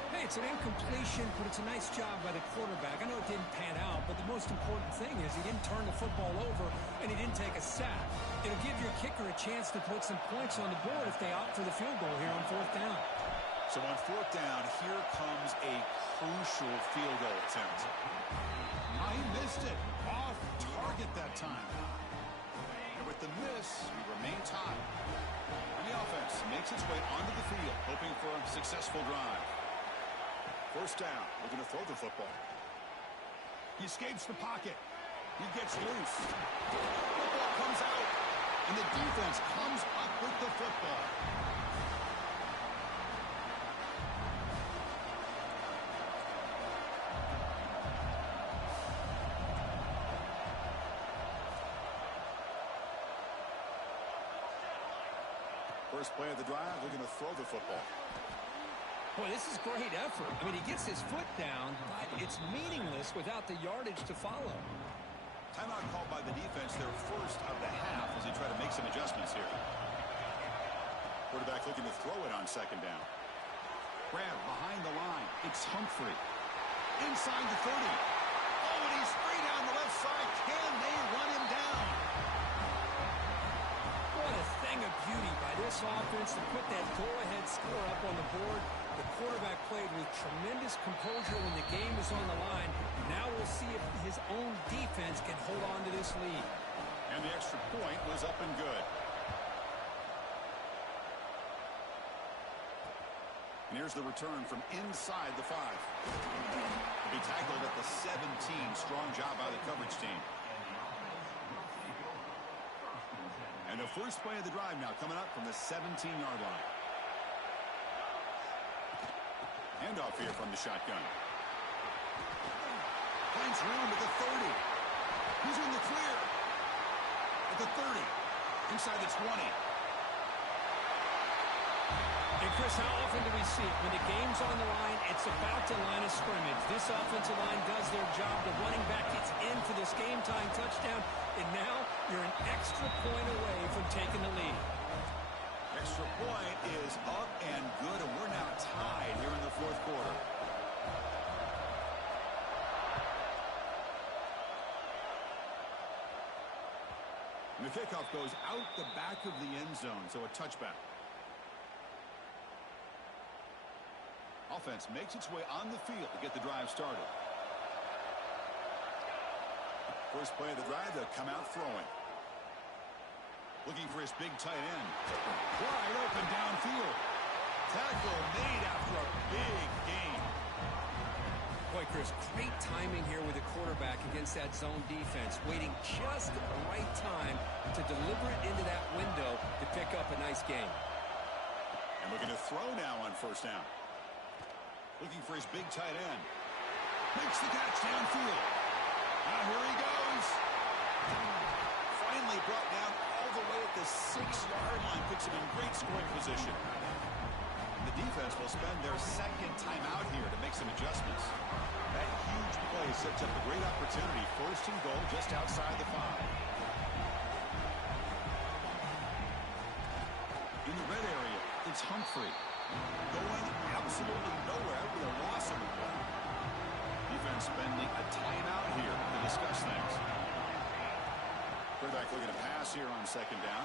Hey, it's an incompletion, but it's a nice job by the quarterback. I know it didn't pan out, but the most important thing is he didn't turn the football over, and he didn't take a sack. It'll give your kicker a chance to put some points on the board if they opt for the field goal here on fourth down. So on fourth down, here comes a crucial field goal attempt. He missed it. Off target that time. And with the miss, we remain tied. And the offense makes its way onto the field, hoping for a successful drive. First down, looking to throw the football. He escapes the pocket. He gets loose. Football comes out, and the defense comes up with the football. First play of the drive, looking to throw the football. Boy, this is great effort. I mean, he gets his foot down, but it's meaningless without the yardage to follow. Timeout called by the defense, their first of the half, as they try to make some adjustments here. Quarterback looking to throw it on second down. Grab behind the line. It's Humphrey. Inside the 30. Oh, and he's free down the left side. Can they run him down? What a thing of beauty by this offense to put that go-ahead score up on the board. The quarterback played with tremendous composure when the game was on the line. Now we'll see if his own defense can hold on to this lead. And the extra point was up and good. And here's the return from inside the 5. To be tackled at the 17. Strong job by the coverage team. And the first play of the drive now coming up from the 17-yard line. Handoff here from the shotgun. Finds room at the 30. He's in the clear. At the 30. Inside the 20. And Chris, how often do we see it? When the game's on the line, it's about the line of scrimmage. This offensive line does their job. The running back gets in for this game-time touchdown, and now you're an extra point away from taking the lead. Extra point is up and good, and we're now tied here in the fourth quarter. And the kickoff goes out the back of the end zone, so a touchback. Offense makes its way on the field to get the drive started. First play of the drive, they'll come out throwing. Looking for his big tight end. Wide open downfield. Tackle made after a big gain. Boy, Chris, great timing here with the quarterback against that zone defense. Waiting just at the right time to deliver it into that window to pick up a nice gain. And looking to throw now on first down. Looking for his big tight end. Makes the catch downfield. Now here he goes. Finally brought down all the way at the 6-yard line. Puts him in great scoring position. And the defense will spend their second time out here to make some adjustments. That huge play sets up a great opportunity. First and goal just outside the 5. In the red area, it's Humphrey. Going absolutely nowhere with a loss of the play. Defense spending a timeout here to discuss things. Quarterback looking to pass here on second down.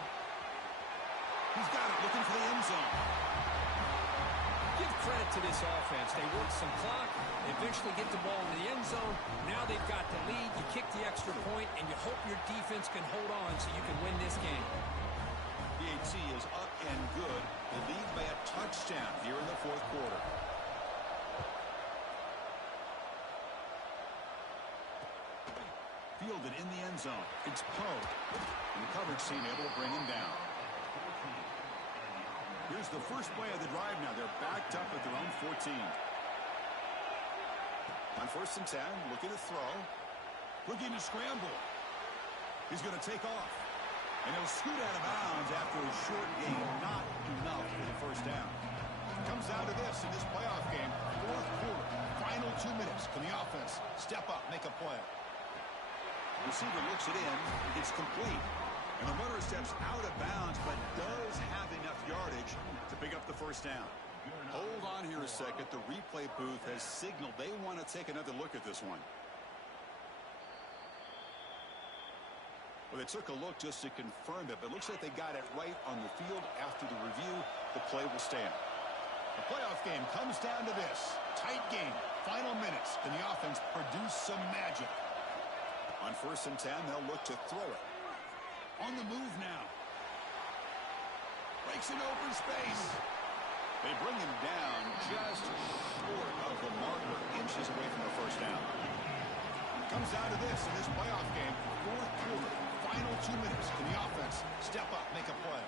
He's got it, looking for the end zone. Give credit to this offense. They work some clock. They eventually get the ball in the end zone. Now they've got the lead. You kick the extra point, and you hope your defense can hold on so you can win this game. BHC is up and good. They lead by a touchdown here in the fourth quarter. Fielded in the end zone. It's Poe. And the coverage team able to bring him down. Here's the first play of the drive now. They're backed up at their own 14. On first and 10, looking to throw. Looking to scramble. He's going to take off. And he'll scoot out of bounds after a short gain. Not enough for the first down. Comes down to this in this playoff game. Fourth quarter. Final 2 minutes. Can the offense step up, make a play? Receiver looks it in. It's complete. And the runner steps out of bounds, but does have enough yardage to pick up the first down. Hold on here a second. The replay booth has signaled they want to take another look at this one. Well, they took a look just to confirm it, but it looks like they got it right on the field. After the review, the play will stand. The playoff game comes down to this. Tight game. Final minutes. Can the offense produce some magic? On 1st and 10, they'll look to throw it. On the move now. Breaks an open space. They bring him down just short of the marker, inches away from the first down. Comes down to this in this playoff game. 4th quarter, final 2 minutes. Can the offense step up, make a play?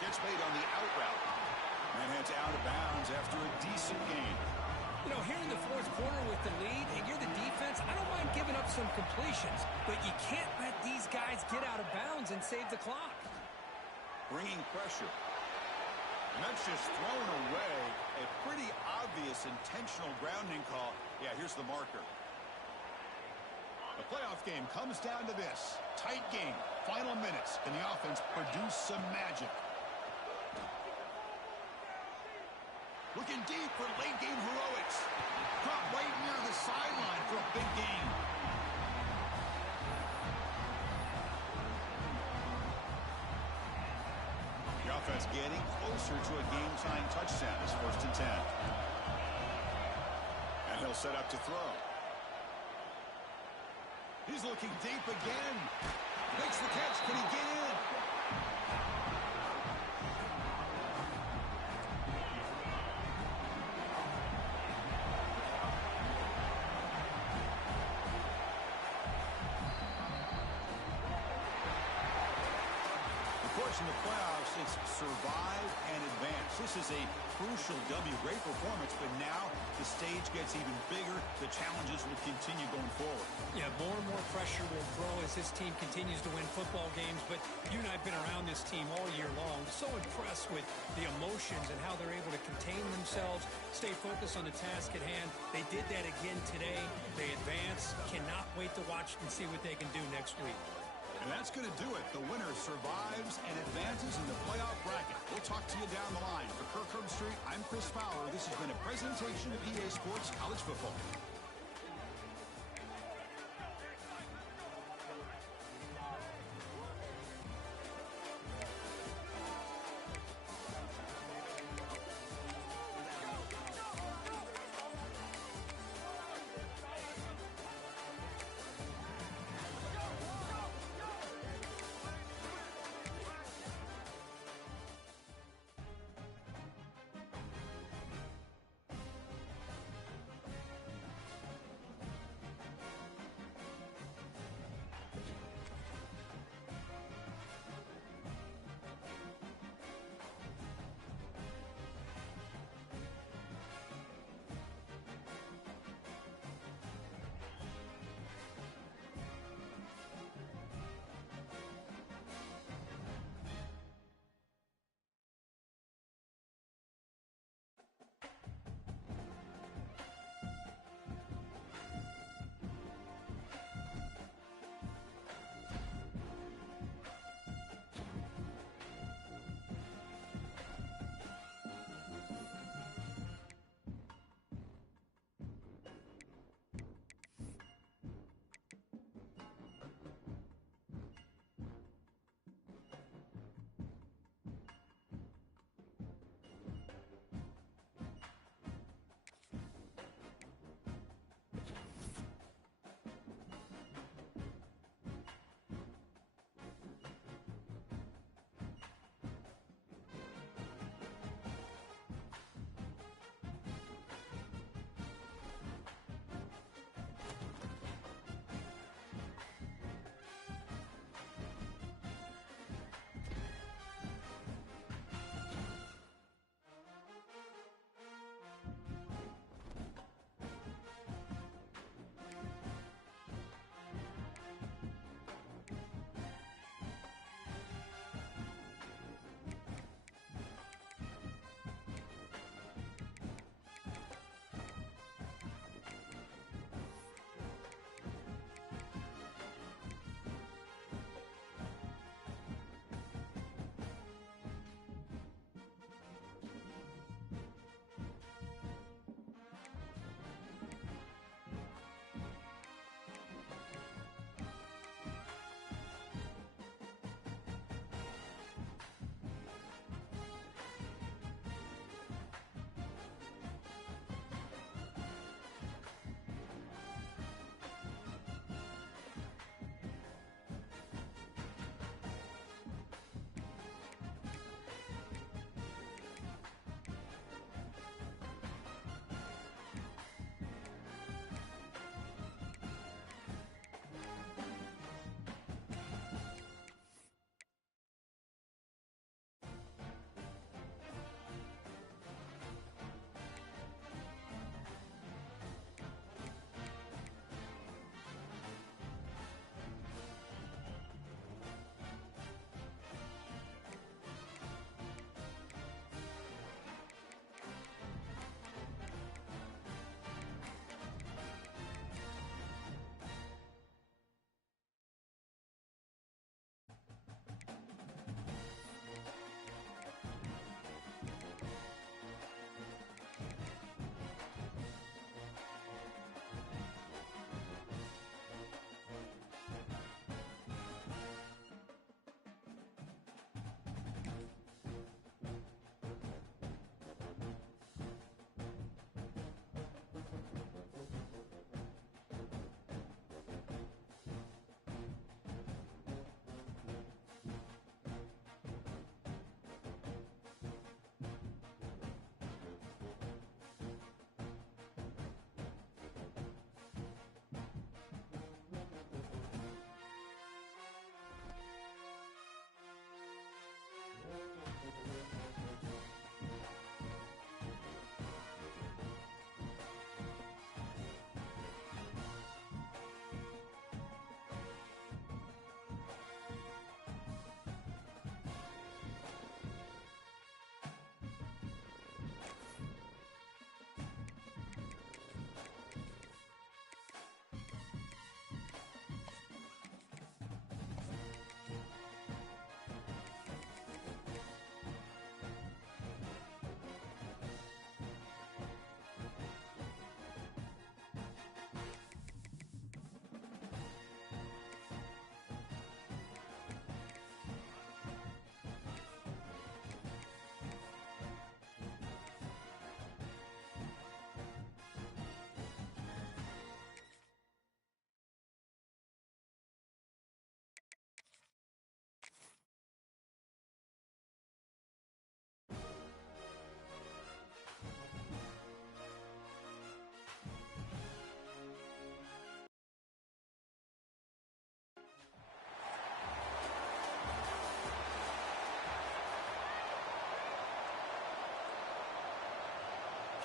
Gets made on the out route. And heads out of bounds after a decent game. You know, here in the 4th quarter with the lead, and you're the defense, I don't mind giving up some completions, but you can't let these guys get out of bounds and save the clock. Bringing pressure. And that's just thrown away. A pretty obvious intentional grounding call. Yeah, here's the marker. The playoff game comes down to this. Tight game. Final minutes. Can the offense produce some magic? Looking deep for late game heroics. Caught right near the sideline for a big gain. The offense getting closer to a game-tying touchdown. It's 1st and 10. And he'll set up to throw. He's looking deep again. Makes the catch. Can he get in? In the playoffs, it's survive and advance. This is a crucial W. Great performance, but now the stage gets even bigger. The challenges will continue going forward. Yeah, more and more pressure will grow as this team continues to win football games, but you and I have been around this team all year long. So impressed with the emotions and how they're able to contain themselves, stay focused on the task at hand. They did that again today. They advance. Cannot wait to watch and see what they can do next week. And that's going to do it. The winner survives and advances in the playoff bracket. We'll talk to you down the line. For Kirk Herbstreit, I'm Chris Fowler. This has been a presentation of EA Sports College Football.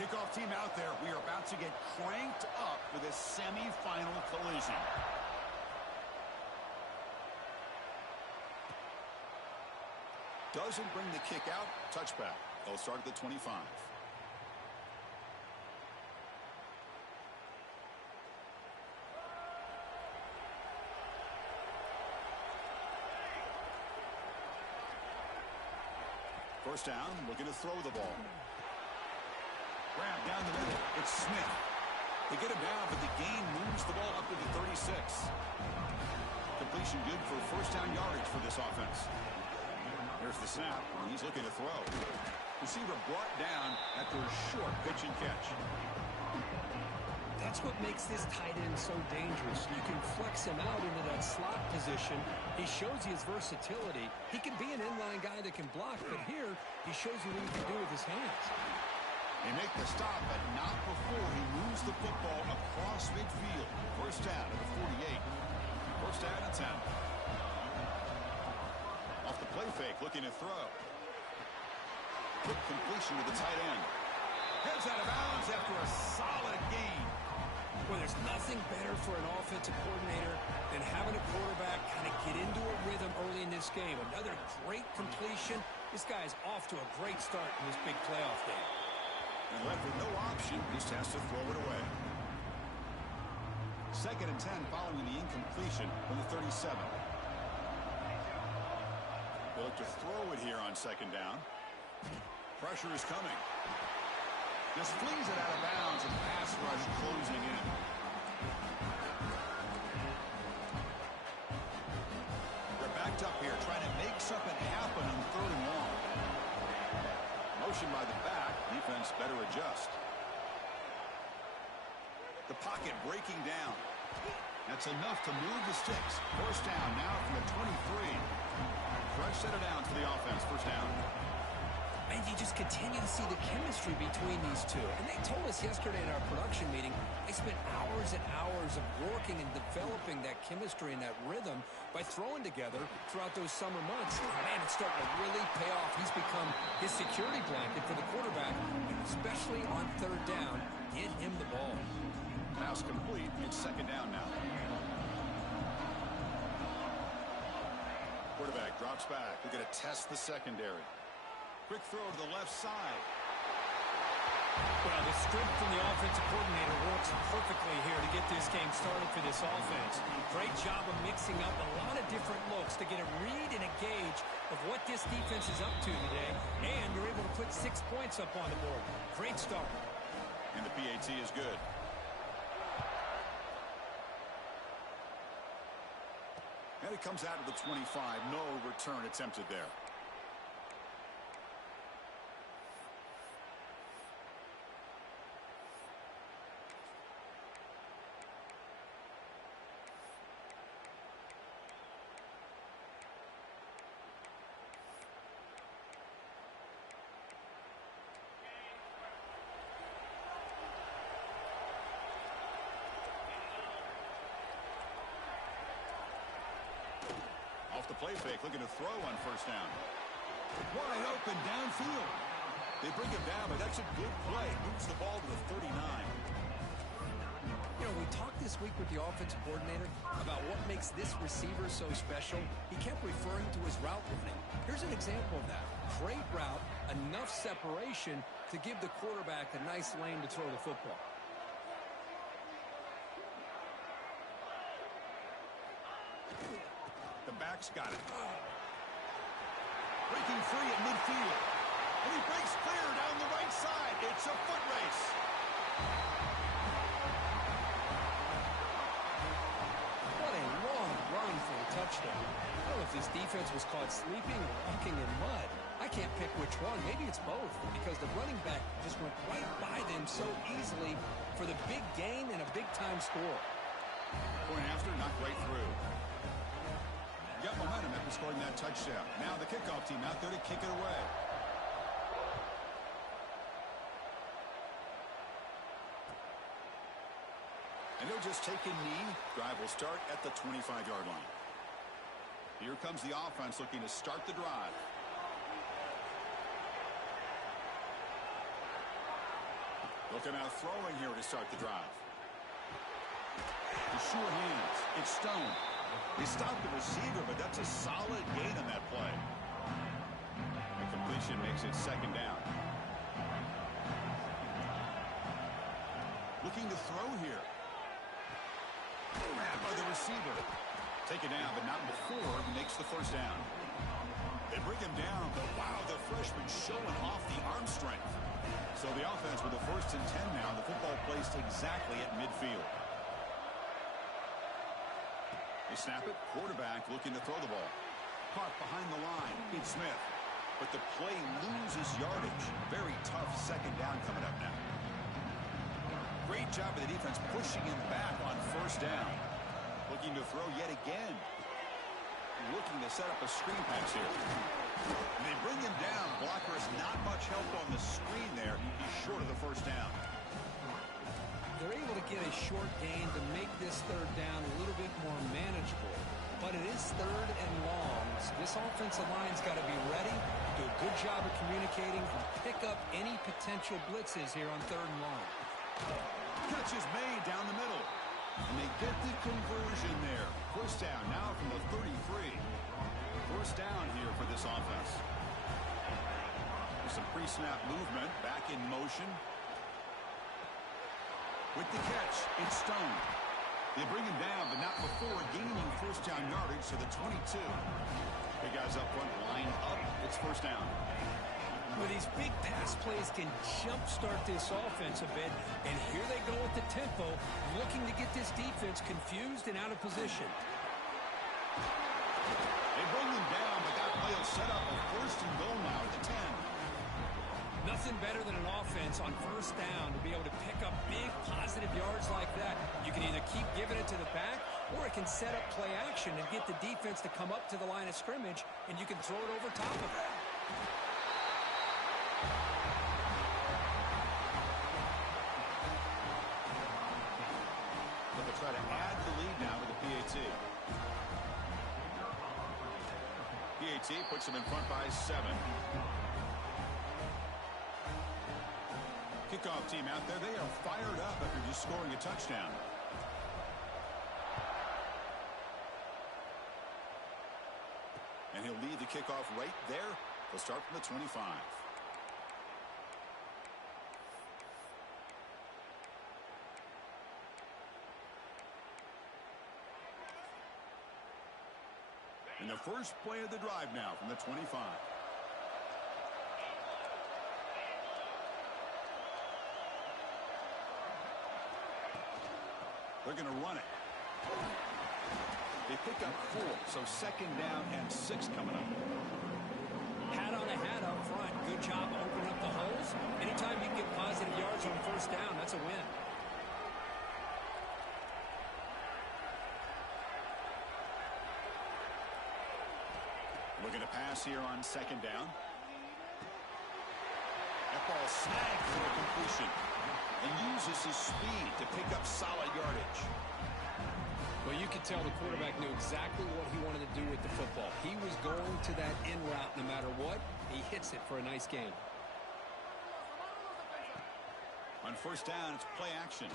Kickoff team out there. We are about to get cranked up for this semifinal collision. Doesn't bring the kick out. Touchback. They'll start at the 25. First down, looking to throw the ball. Grab down the middle. It's Smith. They get him down, but the gain moves the ball up to the 36. Completion good for first down yardage for this offense. Here's the snap, and he's looking to throw. Receiver brought down after a short pitch and catch. That's what makes this tight end so dangerous. You can flex him out into that slot position. He shows you his versatility. He can be an inline guy that can block, but here he shows you what he can do with his hands. They make the stop, but not before he moves the football across midfield. First down at the 48. First down and 10. Off the play fake, looking to throw. Quick completion to the tight end. Heads out of bounds after a solid gain. Well, there's nothing better for an offensive coordinator than having a quarterback kind of get into a rhythm early in this game. Another great completion. This guy's off to a great start in this big playoff game. And left with no option, just has to throw it away. Second and 10 following the incompletion from the 37. They look to throw it here on second down. Pressure is coming. Just flings it out of bounds and pass rush closing in. They're backed up here trying to make something happen on third and long. Motion by the back. Defense better adjust. The pocket breaking down. That's enough to move the sticks. First down now from the 23. Fresh set of downs for the offense. First down. And you just continue to see the chemistry between these two. And they told us yesterday in our production meeting, they spent hours and hours of working and developing that chemistry and that rhythm by throwing together throughout those summer months. Man, it's starting to really pay off. He's become his security blanket for the quarterback, and especially on third down, get him the ball. Pass complete. It's second down now. Quarterback drops back. We're going to test the secondary. Quick throw to the left side. Well, the script from the offensive coordinator works perfectly here to get this game started for this offense. Great job of mixing up a lot of different looks to get a read and a gauge of what this defense is up to today, and you're able to put 6 points up on the board. Great start. And the PAT is good. And it comes out to the 25. No return attempted there. Off the play fake, looking to throw on first down. Wide open downfield. They bring him down, but that's a good play. Moves the ball to the 39. You know, we talked this week with the offensive coordinator about what makes this receiver so special. He kept referring to his route running. Here's an example of that. Great route, enough separation to give the quarterback a nice lane to throw the football. The back's got it. Breaking free at midfield. And he breaks clear down the right side. It's a foot race. What a long run for a touchdown. I don't know if this defense was caught sleeping or walking in mud. I can't pick which one. Maybe it's both, because the running back just went right by them so easily for the big gain and a big-time score. Point after, knocked right through. Got momentum after scoring that touchdown. Now the kickoff team out there to kick it away. And they'll just take a knee. Drive will start at the 25-yard line. Here comes the offense looking to start the drive. Looking out throwing here to start the drive. The short hands. It's Stone. He stopped the receiver, but that's a solid gain on that play. The completion makes it second down. Looking to throw here. Grabbed by the receiver. Take it down, but not before he makes the first down. They bring him down, but wow, the freshman showing off the arm strength. So the offense with a 1st and 10 now. The football placed exactly at midfield. They snap it. Quarterback looking to throw the ball. Caught behind the line. It's Smith. But the play loses yardage. Very tough second down coming up now. Great job of the defense pushing him back on 1st down. Looking to throw yet again. Looking to set up a screen pass here. And they bring him down. Blocker has not much help on the screen there. He's short of the 1st down. They're able to get a short gain to make this 3rd down a little bit more manageable. But it is 3rd and long. So this offensive line's got to be ready, do a good job of communicating, and pick up any potential blitzes here on 3rd and long. Catch is made down the middle. And they get the conversion there. 1st down now from the 33. 1st down here for this offense. There's some pre-snap movement. Back in motion. With the catch, it's Stone. They bring him down, but not before gaining 1st down yardage to the 22. Big guys up front, line up. It's 1st down. Well, these big pass plays can jumpstart this offense a bit, and here they go with the tempo, looking to get this defense confused and out of position. They bring him down, but that play will set up a 1st and goal now at the 10. Nothing better than an offense on 1st down to be able to pick up big positive yards like that. You can either keep giving it to the back, or it can set up play action and get the defense to come up to the line of scrimmage, and you can throw it over top of it. They'll try to add the lead now with the PAT. PAT puts them in front by 7. Kickoff team out there. They are fired up after just scoring a touchdown. And he'll lead the kickoff right there. They'll start from the 25. And the first play of the drive now from the 25. They're going to run it. They pick up 4, so 2nd down and 6 coming up. Hat on a hat up front. Good job opening up the holes. Anytime you can get positive yards on 1st down, that's a win. Looking to pass here on 2nd down. That ball snagged for a completion. And uses his speed to pick up solid yardage. Well, you could tell the quarterback knew exactly what he wanted to do with the football. He was going to that in route no matter what. He hits it for a nice gain. On 1st down, it's play action.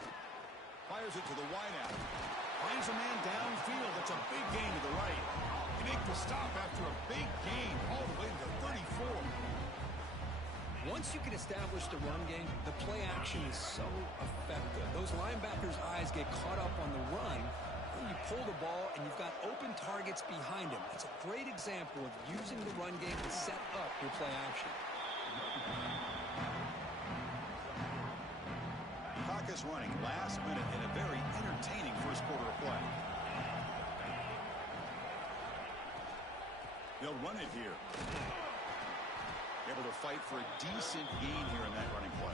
Fires it to the wideout. Finds a man downfield. That's a big gain to the right. They make the stop after a big gain all the way to the 34. Once you can establish the run game, the play action is so effective. Those linebackers' eyes get caught up on the run. When you pull the ball and you've got open targets behind him. It's a great example of using the run game to set up your play action. Clock is running last minute in a very entertaining 1st quarter of play. They'll run it here. Able to fight for a decent gain here in that running play.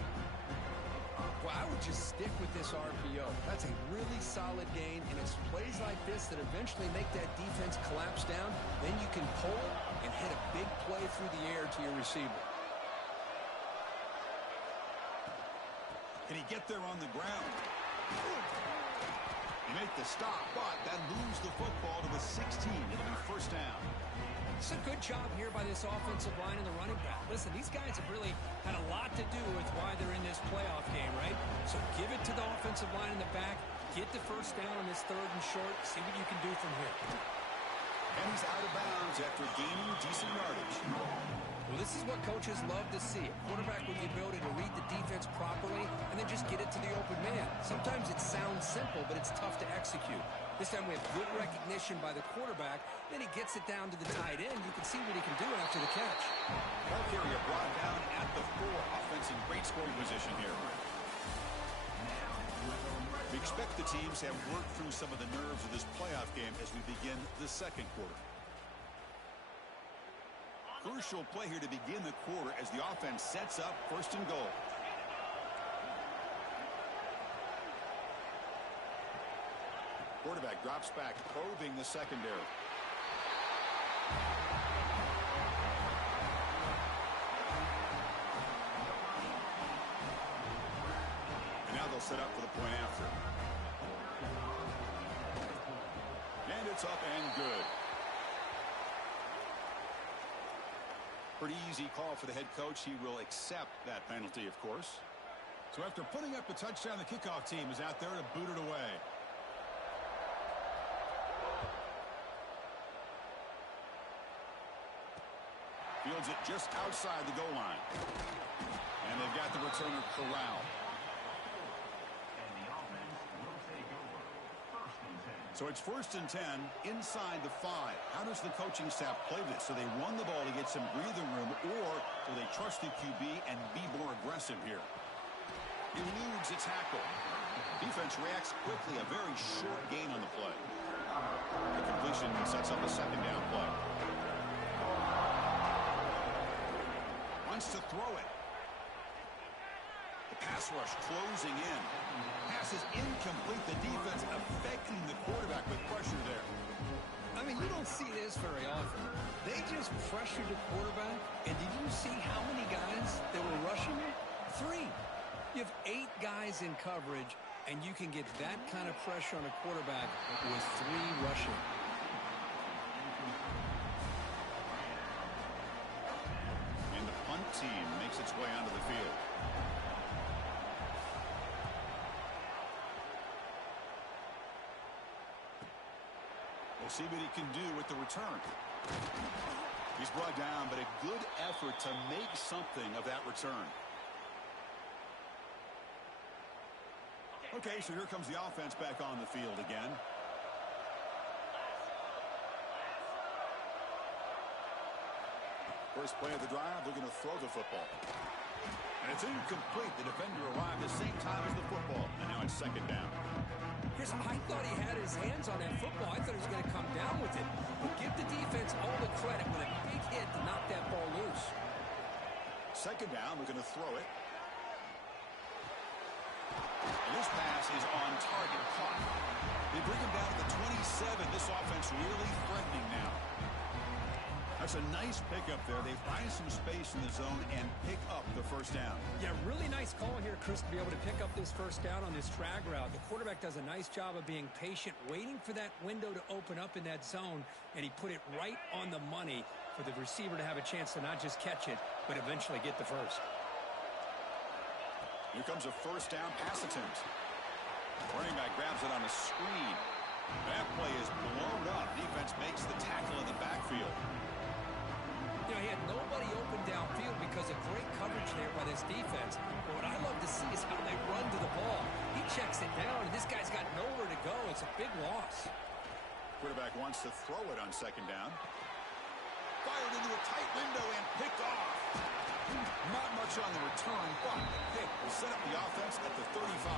Well, I would just stick with this RPO. That's a really solid gain, and it's plays like this that eventually make that defense collapse down. Then you can pull it and hit a big play through the air to your receiver. Can he get there on the ground? They make the stop, but that moves the football to the 16. It'll be 1st down. So a good job here by this offensive line and the running back. Listen, these guys have really had a lot to do with why they're in this playoff game, right? So give it to the offensive line in the back. Get the first down on this 3rd and short. See what you can do from here. And he's out of bounds after gaining decent yardage. Well, this is what coaches love to see. A quarterback with the ability to read the defense properly and then just get it to the open man. Sometimes it sounds simple, but it's tough to execute. This time we have good recognition by the quarterback. Then he gets it down to the tight end. You can see what he can do after the catch. Ball carrier brought down at the 4. Offense in great scoring position here. We expect the teams have worked through some of the nerves of this playoff game as we begin the 2nd quarter. Crucial play here to begin the quarter as the offense sets up 1st and goal. Quarterback drops back, probing the secondary. And now they'll set up for the point after. And it's up and good. Pretty easy call for the head coach. He will accept that penalty, of course. So after putting up a touchdown, the kickoff team is out there to boot it away. Fields it just outside the goal line. And they've got the returner corralled. So it's 1st and 10 inside the 5. How does the coaching staff play this? So they run the ball to get some breathing room, or will they trust the QB and be more aggressive here? Eludes a tackle. Defense reacts quickly. A very short gain on the play. The completion sets up a 2nd down play. Wants to throw it. The pass rush closing in. Pass is incomplete. The defense affecting the quarterback with pressure there. I mean, you don't see this very often. They just pressured the quarterback, and did you see how many guys that were rushing him? 3. You have 8 guys in coverage, and you can get that kind of pressure on a quarterback with 3 rushing. And the punt team makes its way onto the field. We'll see what he can do with the return. He's brought down, but a good effort to make something of that return. Okay, so here comes the offense back on the field again. First play of the drive, they're going to throw the football. And it's incomplete. The defender arrived the same time as the football, and now it's 2nd down. Chris, I thought he had his hands on that football. I thought he was going to come down with it. But give the defense all the credit with a big hit to knock that ball loose. 2nd down, we're going to throw it. And this pass is on target, caught. They bring him down to the 27. This offense really threatening now. That's a nice pickup there. They find some space in the zone and pick up the 1st down. Yeah, really nice call here, Chris, to be able to pick up this 1st down on this drag route. The quarterback does a nice job of being patient, waiting for that window to open up in that zone, and he put it right on the money for the receiver to have a chance to not just catch it, but eventually get the 1st. Here comes a 1st down pass attempt. Running back grabs it on a screen. That play is blown up. Defense makes the tackle in the backfield. You know, he had nobody open downfield because of great coverage there by this defense. But what I love to see is how they run to the ball. He checks it down, and this guy's got nowhere to go. It's a big loss. Quarterback wants to throw it on 2nd down. Fired into a tight window and picked off. Not much on the return, but the pick will set up the offense at the 35.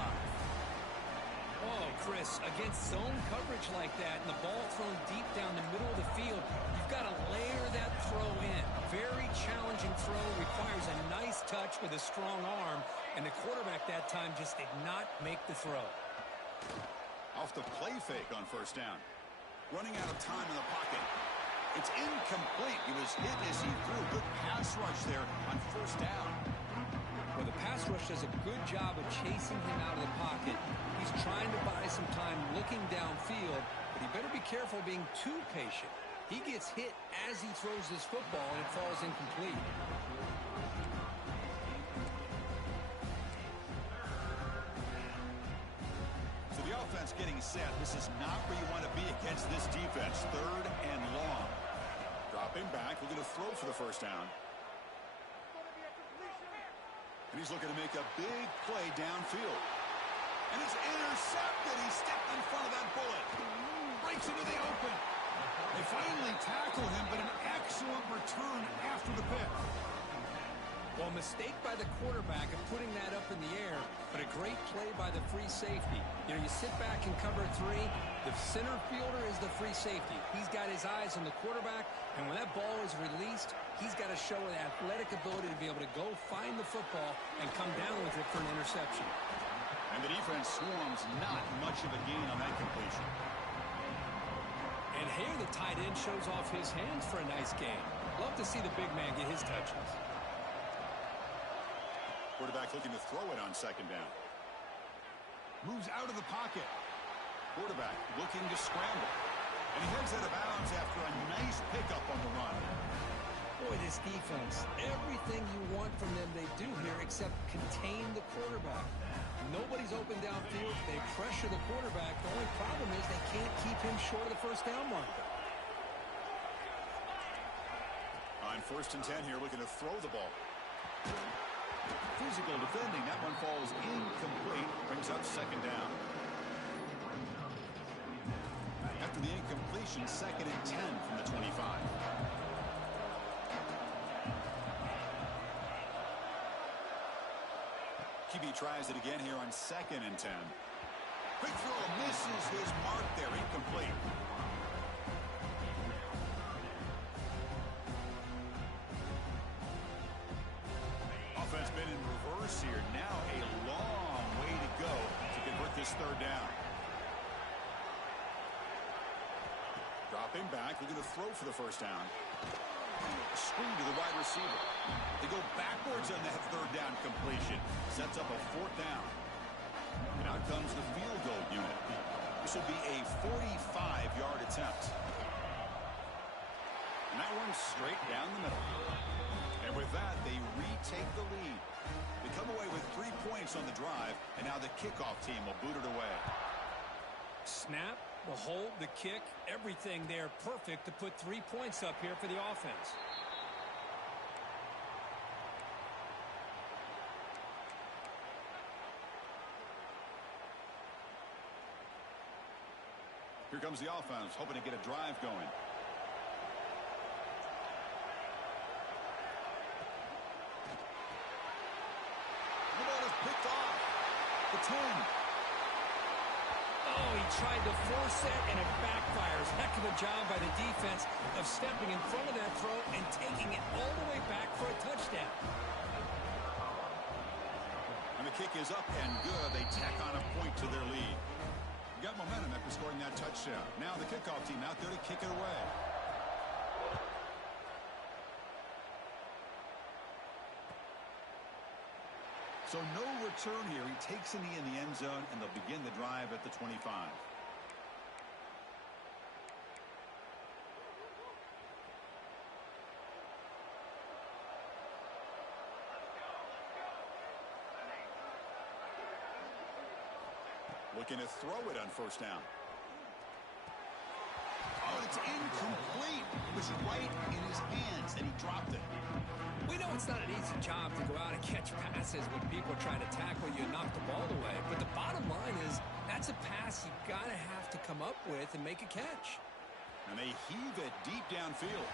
Oh, Chris, against zone coverage like that and the ball thrown deep down the middle of the field, you've got to layer that throw in. Very challenging throw, requires a nice touch with a strong arm, and the quarterback that time just did not make the throw. Off the play fake on 1st down. Running out of time in the pocket. It's incomplete. He was hit as he threw. Good pass rush there on 1st down. Well, the pass rush does a good job of chasing him out of the pocket. He's trying to buy some time looking downfield, but he better be careful being too patient. He gets hit as he throws this football, and it falls incomplete. So the offense getting set. This is not where you want to be against this defense. 3rd and long. Dropping back, looking to throw for the first down. And he's looking to make a big play downfield. And it's intercepted. He stepped in front of that bullet. Breaks into the open. They finally tackle him, but an excellent return after the pick. Well, mistake by the quarterback of putting that up in the air, but a great play by the free safety. You know, you sit back and cover 3. The center fielder is the free safety. He's got his eyes on the quarterback, and when that ball is released, he's got to show the athletic ability to be able to go find the football and come down with it for an interception. And the defense swarms not much of a gain on that completion. And here the tight end shows off his hands for a nice game. Love to see the big man get his touches. Quarterback looking to throw it on 2nd down. Moves out of the pocket. Quarterback looking to scramble. And he heads out of bounds after a nice pickup on the run. Boy, this defense, everything you want from them they do here except contain the quarterback. Nobody's open downfield. They pressure the quarterback. The only problem is they can't keep him short of the first down mark. On 1st and 10 here, looking to throw the ball. Physical defending. That one falls incomplete. Brings up 2nd down. After the incompletion, 2nd and 10 from the 25. QB tries it again here on 2nd and 10. Quick throw misses his mark there. Incomplete. Offense been in reverse here. Now a long way to go to convert this 3rd down. Dropping back, looking to throw for the first down. Screen to the wide receiver. They go backwards on that 3rd down completion. Sets up a 4th down. And out comes the field goal unit. This will be a 45-yard attempt. And that one's straight down the middle. And with that, they retake the lead. They come away with 3 points on the drive, and now the kickoff team will boot it away. Snap, the hold, the kick, everything there perfect to put 3 points up here for the offense. Here comes the offense, hoping to get a drive going. The ball is picked off. The 10. Oh, he tried to force it, and it backfires. Heck of a job by the defense of stepping in front of that throw and taking it all the way back for a touchdown. And the kick is up and good. They tack on a point to their lead. Got momentum after scoring that touchdown. Now the kickoff team out there to kick it away. So no return here. He takes a knee in the end zone, and they'll begin the drive at the 25. Looking to throw it on 1st down. Oh, it's incomplete. It was right in his hands, and he dropped it. We know it's not an easy job to go out and catch passes when people are trying to tackle you and knock the ball away. But the bottom line is that's a pass you've got to have to come up with and make a catch. And they heave it deep downfield.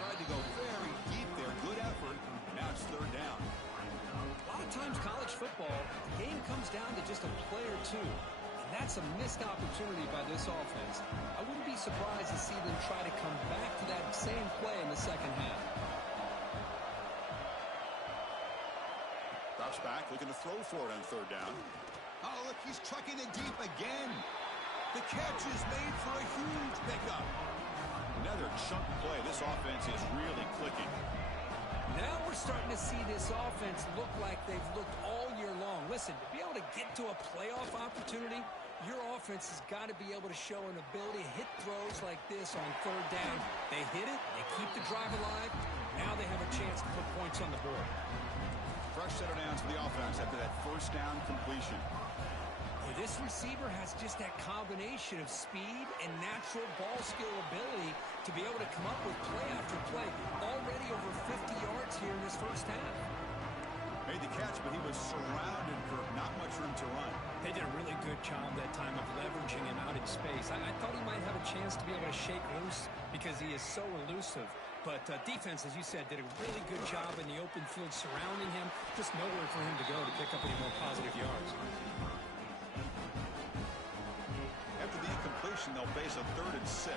Tried to go very deep there. Good effort. Now it's 3rd down. A lot of times college football, the game comes down to just a play or two. And that's a missed opportunity by this offense. I wouldn't be surprised to see them try to come back to that same play in the second half. Drops back, looking to throw for it on 3rd down. Oh, look, he's trucking it deep again. The catch is made for a huge pickup. Another chunk play. This offense is really clicking. Now we're starting to see this offense look like they've looked all year long. Listen, to be able to get to a playoff opportunity, Your offense has got to be able to show an ability to hit throws like this on third down. They hit it, they keep the drive alive. Now they have a chance to put points on the board. Fresh set of downs for the offense after that first down completion. Well, this receiver has just that combination of speed and natural ball skill ability to be able to come up with play after play. Already over 50 yards here in this first half. Made the catch, but he was surrounded, Kirk. Not much room to run. They did a really good job that time of leveraging him out in space. I thought he might have a chance to be able to shake loose because he is so elusive. But defense, as you said, did a really good job in the open field surrounding him. Just nowhere for him to go to pick up any more positive yards. After the incompletion, they'll face a 3rd and 6.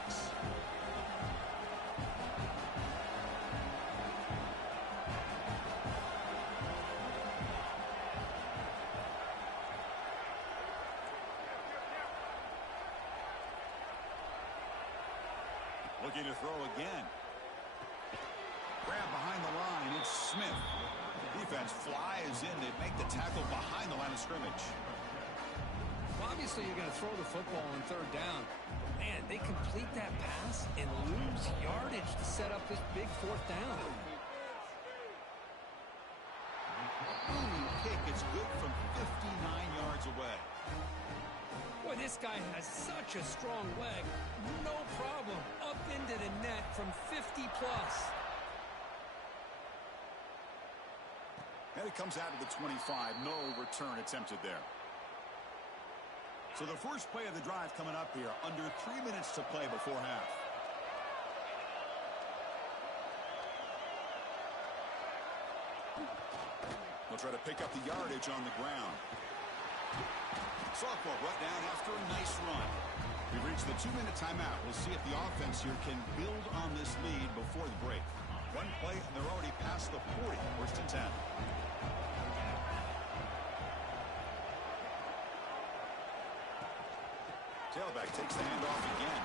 Looking to throw again. Grab behind the line. It's Smith. Defense flies in to make the tackle behind the line of scrimmage. Well, obviously, you're going to throw the football on third down. Man, they complete that pass and lose yardage to set up this big 4th down. Kick is good from 59 yards away. Boy, this guy has such a strong leg. No problem. Up into the net from 50 plus. And it comes out of the 25. No return attempted there. So the first play of the drive coming up here. Under 3 minutes to play before half. They'll try to pick up the yardage on the ground. Softball brought down after a nice run. We've reached the 2-minute timeout. We'll see if the offense here can build on this lead before the break. One play, and they're already past the 40. 1st and 10. Tailback takes the handoff again.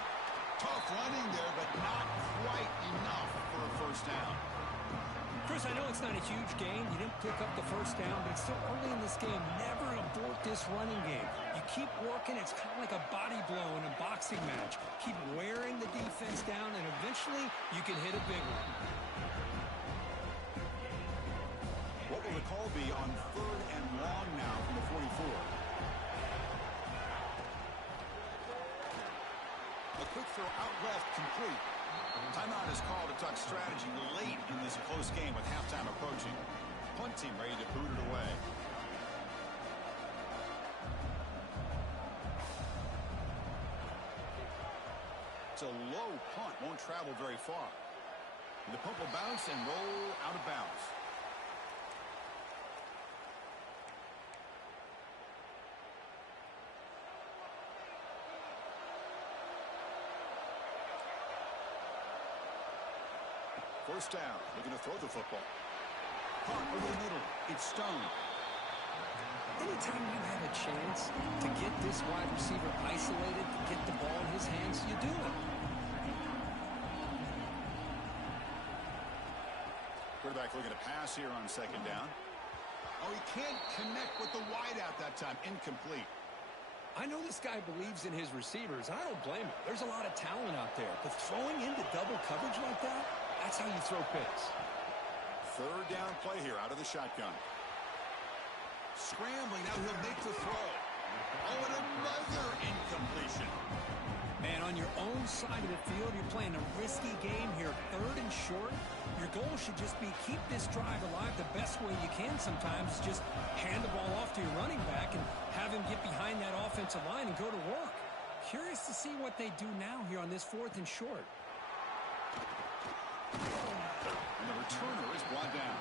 Tough running there, but not quite enough for a 1st down. Chris, I know it's not a huge game. You didn't pick up the 1st down, but it's still early in this game. Never abort this running game. You keep working. It's kind of like a body blow in a boxing match. Keep wearing the defense down, and eventually you can hit a big one. What will the call be on 3rd and long now from the 44? A quick throw out left, complete. Timeout is called to talk strategy late in this close game with halftime approaching. Punt team ready to boot it away. It's a low punt, won't travel very far. The punt will bounce and roll out of bounds. First down, looking to throw the football. Punt over the middle. It's Stone. Anytime you have a chance to get this wide receiver isolated, to get the ball in his hands, you do it. Quarterback looking to pass here on 2nd down. Oh, he can't connect with the wideout that time. Incomplete. I know this guy believes in his receivers. I don't blame him. There's a lot of talent out there. But throwing into double coverage like that, that's how you throw picks. 3rd down play here out of the shotgun. Scrambling, now he'll make the throw. Oh, and another incompletion. Man, on your own side of the field, you're playing a risky game here. 3rd and short. Your goal should just be keep this drive alive the best way you can sometimes. Just hand the ball off to your running back and have him get behind that offensive line and go to work. Curious to see what they do now here on this 4th and short. And the returner is brought down.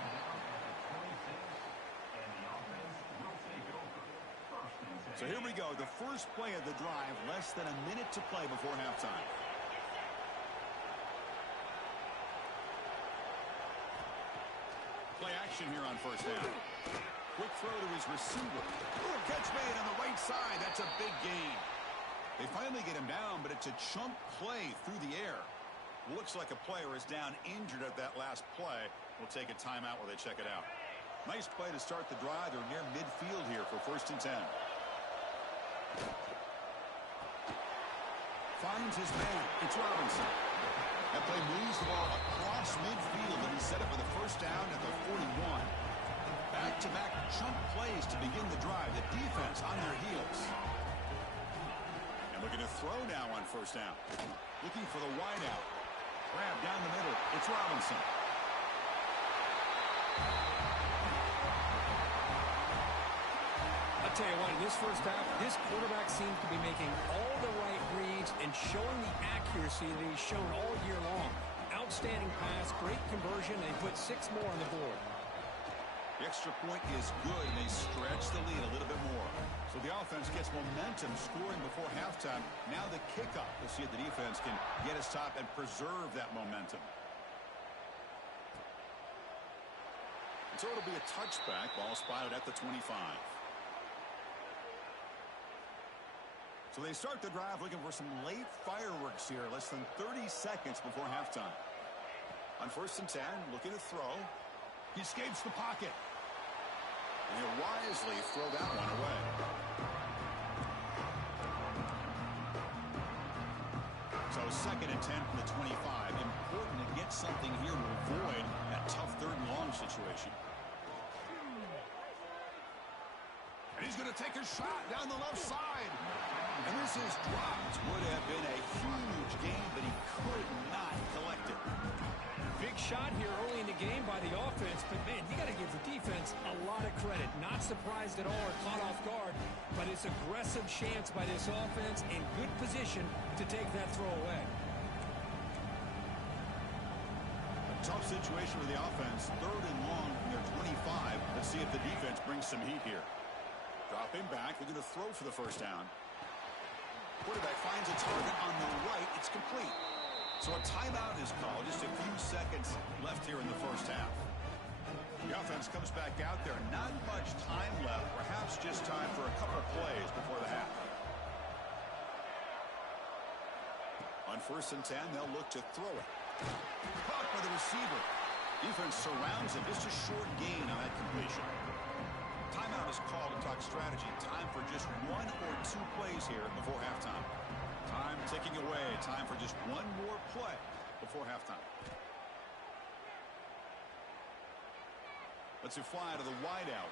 So here we go, the first play of the drive, less than a minute to play before halftime. Play action here on 1st down. Quick throw to his receiver. Ooh, catch made on the right side. That's a big gain. They finally get him down, but it's a chunk play through the air. Looks like a player is down injured at that last play. We'll take a timeout while they check it out. Nice play to start the drive. They're near midfield here for 1st and 10. finds his man. It's Robinson. That play moves the ball across midfield, and he set it for the first down at the 41. Back-to-back chunk plays to begin the drive. The defense on their heels. And looking to throw now on first down. Looking for the wide out. Grab down the middle. It's Robinson. I'll tell you what, in this first half, this quarterback seems to be making all the right reads and showing the accuracy that he's shown all year long. Outstanding pass, great conversion, and he put 6 more on the board. The extra point is good, and they stretch the lead a little bit more. So the offense gets momentum scoring before halftime. Now the kickoff. We'll see if the defense can get us top and preserve that momentum. And so it'll be a touchback. Ball spotted at the 25. So they start the drive looking for some late fireworks here. Less than 30 seconds before halftime. On 1st and 10, looking to throw. He escapes the pocket. And he'll wisely throw that one away. So 2nd and 10 from the 25. Important to get something here to avoid that tough 3rd and long situation. And he's going to take a shot down the left side. And this is dropped. Would have been a huge gain, but he could not collect it. Big shot here early in the game by the offense, but man, you got to give the defense a lot of credit. Not surprised at all or caught off guard, but it's aggressive chance by this offense in good position to take that throw away. A tough situation for the offense. 3rd and long from their 25. Let's see if the defense brings some heat here. Dropping back, looking to throw for the first down. Quarterback finds a target on the right. It's complete. So a timeout is called. Just a few seconds left here in the first half. The offense comes back out there. Not much time left. Perhaps just time for a couple plays before the half. On 1st and 10, they'll look to throw it. Caught by the receiver. Defense surrounds him. Just a short gain on that completion. Timeout is called to talk strategy. Time for just 1 or 2 plays here before halftime. Time ticking away. Time for just 1 more play before halftime. Let's fly to the wideout.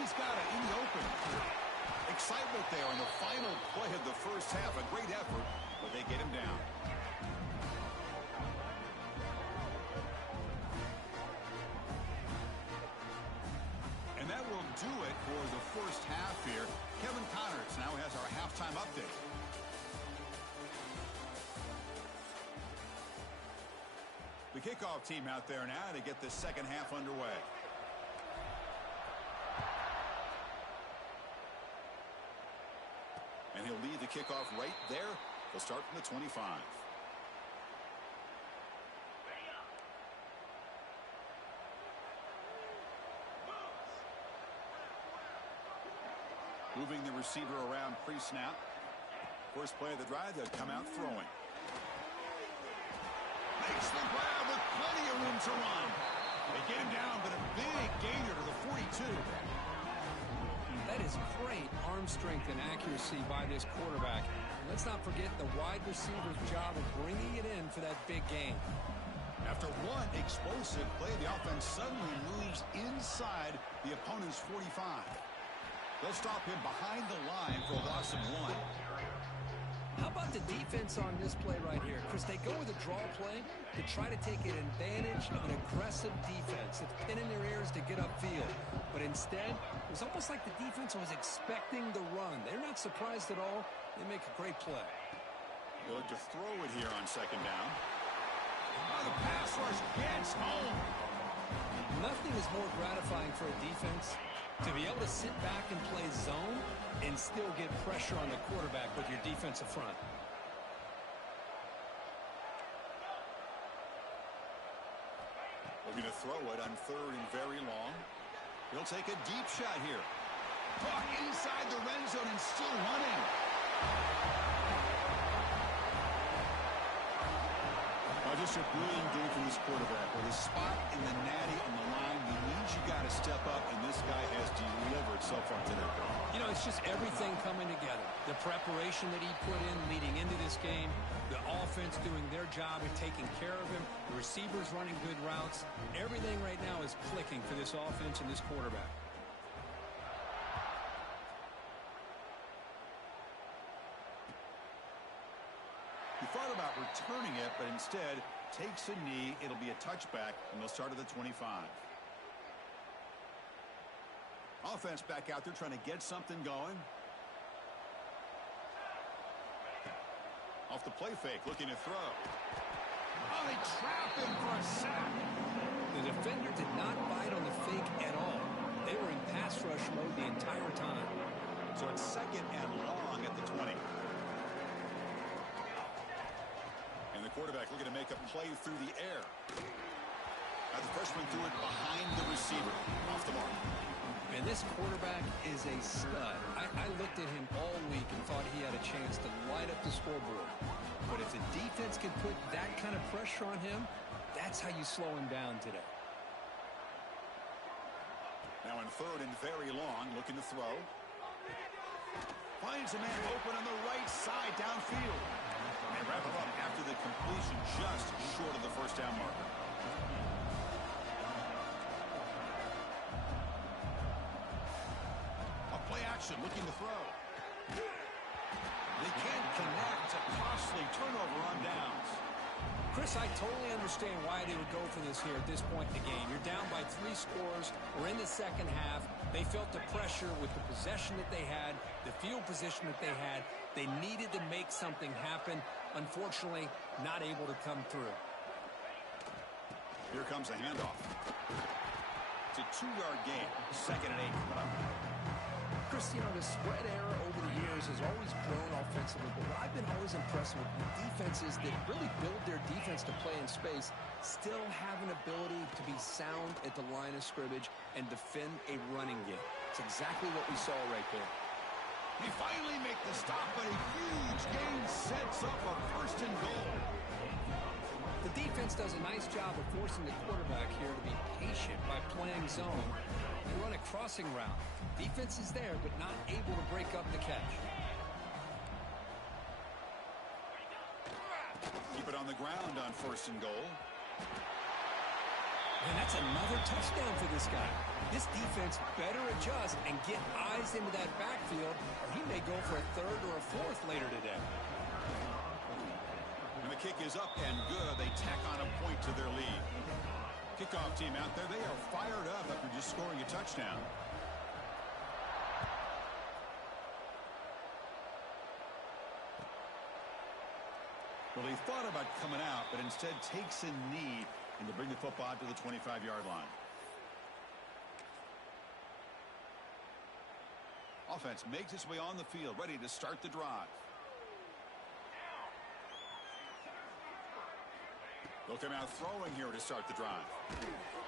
He's got it in the open. Excitement there on the final play of the first half. A great effort, but they get him down. And that will do it for the first half here. Kevin Connors now has our halftime update. The kickoff team out there now to get the second half underway. And he'll lead the kickoff right there. They'll start from the 25. Moving the receiver around pre-snap. First play of the drive, they'll come out throwing. Makes the grab with plenty of room to run. They get him down, but a big gainer to the 42. That is great arm strength and accuracy by this quarterback. Let's not forget the wide receiver's job of bringing it in for that big gain. After one explosive play, the offense suddenly moves inside the opponent's 45. They'll stop him behind the line for a loss of 1. How about the defense on this play right here? Chris, they go with a draw play to try to take an advantage of an aggressive defense that's pinning their ears to get upfield. But instead, it was almost like the defense was expecting the run. They're not surprised at all. They make a great play. They'll look to throw it here on 2nd down. Oh, the pass rush gets home. Nothing is more gratifying for a defense to be able to sit back and play zone and still get pressure on the quarterback with your defensive front. Looking to throw it on 3rd and very long. He'll take a deep shot here. Caught inside the red zone and still running. Well, Just a brilliant game from this quarterback. With his spot in the natty on the line, he needs you got to step up, and this guy has delivered so far today. You know, it's just everything coming together. The preparation that he put in leading into this game, the offense doing their job and taking care of him, the receivers running good routes. Everything right now is clicking for this offense and this quarterback. He thought about returning it, but instead takes a knee. It'll be a touchback, and they'll start at the 25. Offense back out there trying to get something going. Off the play fake, looking to throw. Oh, they trap him for a sack. The defender did not bite on the fake at all. They were in pass rush mode the entire time. So it's second and long at the 20. And the quarterback looking to make a play through the air. Now the freshman threw it behind the receiver. Off the mark. And this quarterback is a stud. I looked at him all week and thought he had a chance to light up the scoreboard. But if the defense can put that kind of pressure on him, that's how you slow him down today. Now in third and very long, looking to throw. Finds a man open on the right side downfield. And wrap it up after the completion just short of the first down marker. A play action looking to throw. They can't connect. A costly turnover on downs. Chris, I totally understand why they would go for this here at this point in the game. You're down by 3 scores. We're in the second half. They felt the pressure with the possession that they had, the field position that they had. They needed to make something happen. Unfortunately, not able to come through. Here comes a handoff. It's a 2-yard gain. Second and 8 coming up. Chris, you know, the spread era over the years has always grown offensively, but what I've been always impressed with defenses that really build their defense to play in space still have an ability to be sound at the line of scrimmage and defend a running game. It's exactly what we saw right there. They finally make the stop, but a huge gain sets up a first and goal. The defense does a nice job of forcing the quarterback here to be patient by playing zone and run a crossing route. Defense is there, but not able to break up the catch. Keep it on the ground on first and goal. And that's another touchdown for this guy. This defense better adjust and get eyes into that backfield, or he may go for a third or a fourth later today. And the kick is up and good. They tack on a point to their lead. Kickoff team out there, they are fired up after just scoring a touchdown. Well, he thought about coming out, but instead takes a knee and to bring the football to the 25-yard line. Offense makes its way on the field, ready to start the drive. They'll come out throwing here to start the drive.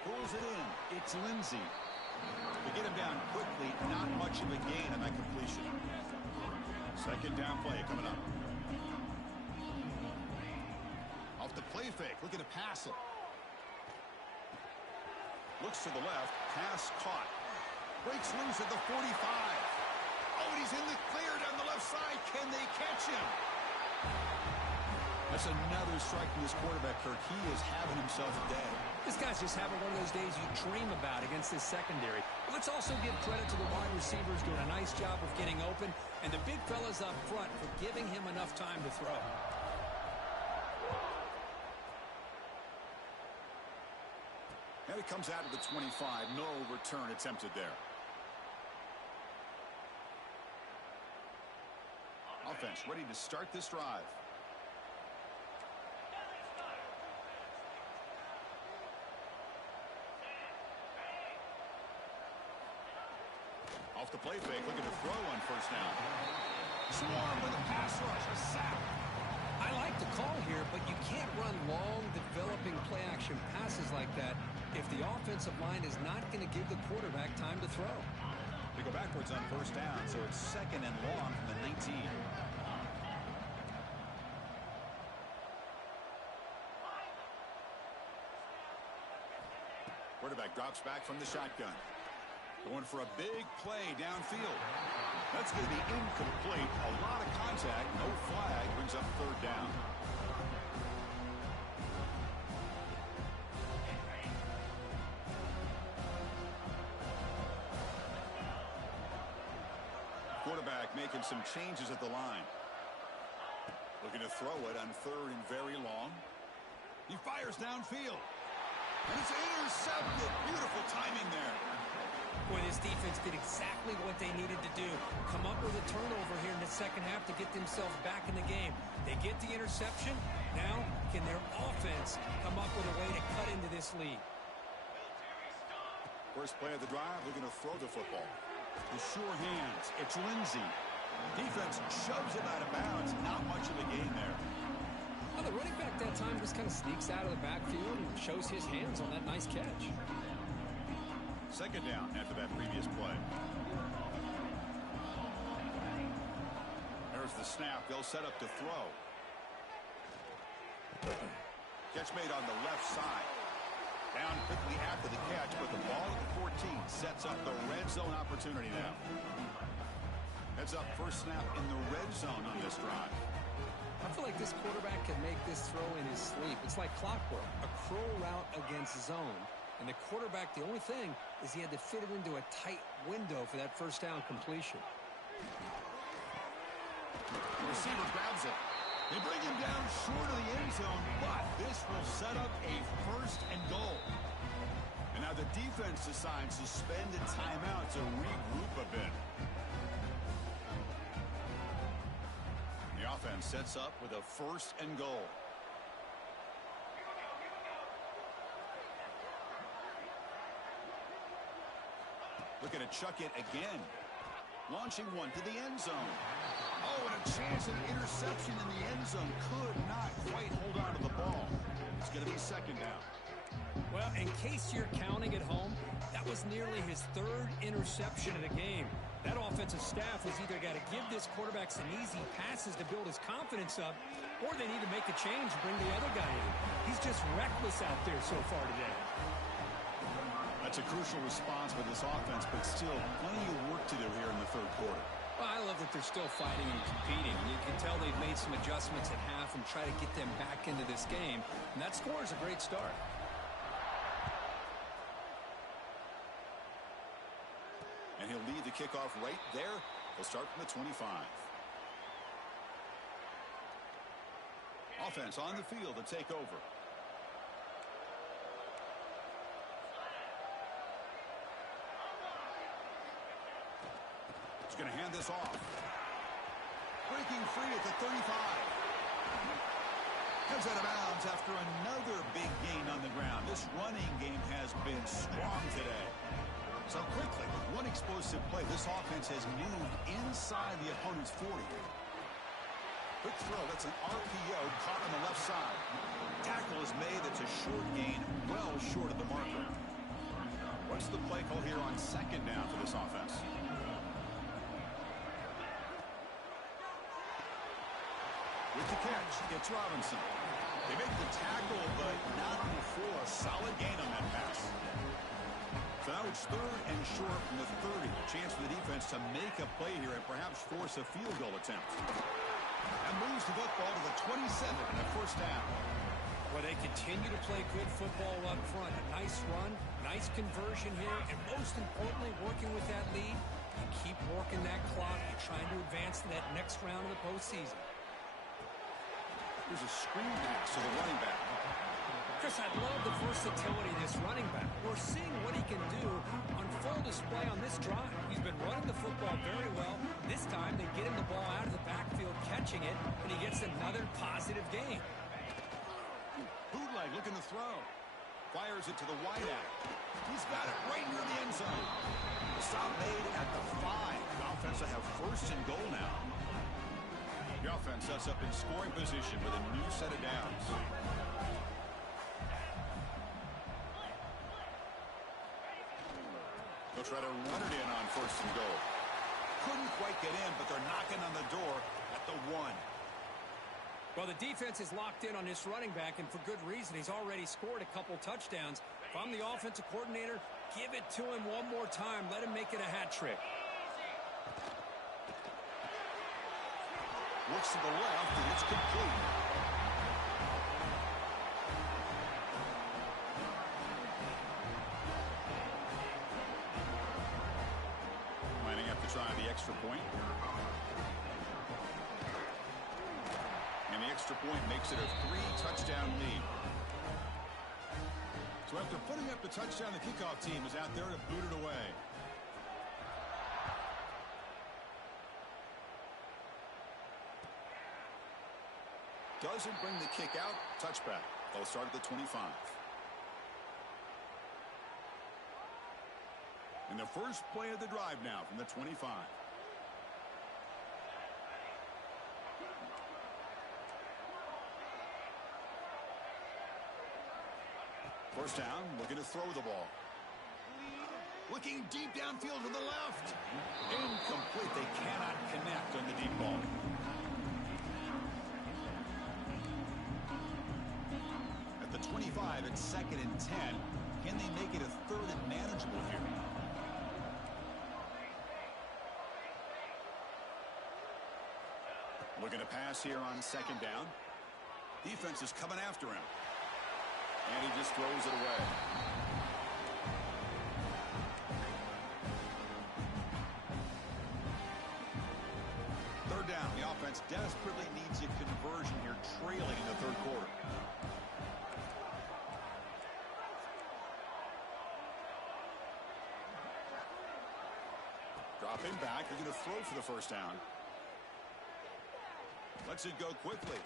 Pulls it in. It's Lindsey. They get him down quickly. Not much of a gain on that completion. Second down play coming up. Off the play fake. Looking to pass it. Looks to the left. Pass caught. Breaks loose at the 45. Oh, and he's in the clear down the left side. Can they catch him? That's another strike from this quarterback, Kirk. He is having himself a day. This guy's just having one of those days you dream about against this secondary. But let's also give credit to the wide receivers doing a nice job of getting open, and the big fellas up front for giving him enough time to throw. And it comes out of the 25. No return attempted there. Offense ready to start this drive. Off the play fake, looking to throw on first down. Swarm with a pass rush, a sack. I like the call here, but you can't run long, developing play-action passes like that if the offensive line is not going to give the quarterback time to throw. They go backwards on first down, so it's second and long from the 19. Quarterback drops back from the shotgun. Going for a big play downfield. That's going to be incomplete. A lot of contact. No flag. Brings up third down. Quarterback making some changes at the line. Looking to throw it on third and very long. He fires downfield. And it's intercepted. Beautiful timing there. Boy, this defense did exactly what they needed to do. Come up with a turnover here in the second half to get themselves back in the game. They get the interception. Now, can their offense come up with a way to cut into this lead? First play of the drive, looking to throw the football. The sure hands. It's Lindsey. Defense shoves it out of bounds. Not much of a gain there. Well, the running back that time just kind of sneaks out of the backfield and shows his hands on that nice catch. Second down after that previous play. There's the snap. They'll set up to throw. Catch made on the left side. Down quickly after the catch, but the ball at the 14 sets up the red zone opportunity now. Heads up first snap in the red zone on this drive. I feel like this quarterback can make this throw in his sleep. It's like clockwork, a crow route against zone. And the quarterback, the only thing is he had to fit it into a tight window for that first down completion. The receiver grabs it. They bring him down short of the end zone, but this will set up a first and goal. And now the defense decides to spend a timeout to regroup a bit. The offense sets up with a first and goal. Looking to chuck it again. Launching one to the end zone. Oh, and a chance at an interception in the end zone. Could not quite hold on to the ball. It's going to be second down. Well, in case you're counting at home, that was nearly his third interception of the game. That offensive staff has either got to give this quarterback some easy passes to build his confidence up, or they need to make a change and bring the other guy in. He's just reckless out there so far today. That's a crucial response for this offense, but still plenty of work to do here in the third quarter. Well, I love that they're still fighting and competing. You can tell they've made some adjustments at half and try to get them back into this game. And that score is a great start. And he'll lead the kickoff right there. He'll start from the 25. Offense on the field to take over. He's going to hand this off. Breaking free at the 35. Comes out of bounds after another big gain on the ground. This running game has been strong today. So quickly, with one explosive play, this offense has moved inside the opponent's 40. Quick throw, that's an RPO caught on the left side. Tackle is made, that's a short gain, well short of the marker. What's the play call here on second down for this offense? With the catch, it's Robinson. They make the tackle, but not before a solid gain on that pass. So now it's third and short from the 30. Chance for the defense to make a play here and perhaps force a field goal attempt. And moves the football to the 27 in the first down. Well, they continue to play good football up front. A nice run, nice conversion here, and most importantly, working with that lead, you keep working that clock. You're trying to advance to that next round of the postseason. There's a screen pass to the running back. Chris, I love the versatility of this running back. We're seeing what he can do on full display on this drive. He's been running the football very well. This time, they get him the ball out of the backfield, catching it, and he gets another positive gain. Bootleg looking to throw. Fires it to the wideout. He's got it right near the end zone. The stop made at the 5. The offense will have first and goal now. The offense sets up in scoring position with a new set of downs. They'll try to run it in on first and goal. Couldn't quite get in, but they're knocking on the door at the 1. Well, the defense is locked in on this running back, and for good reason. He's already scored a couple touchdowns. If I'm the offensive coordinator, give it to him one more time. Let him make it a hat trick. Looks to the left, and it's complete. Lining up to try the extra point. And the extra point makes it a 3-touchdown lead. So after putting up the touchdown, the kickoff team is out there to boot it away. Doesn't bring the kick out. Touchback. They'll start at the 25. And the first play of the drive now from the 25. First down, looking to throw the ball. Looking deep downfield to the left. Incomplete. They cannot connect on the deep ball. At the 25, it's 2nd and 10. Can they make it a 3rd and manageable here? Looking to pass here on 2nd down. Defense is coming after him. And he just throws it away. Third down. The offense desperately needs a conversion here, trailing in the 3rd quarter. Drop him back. They're going to throw for the first down. Lets it go quickly.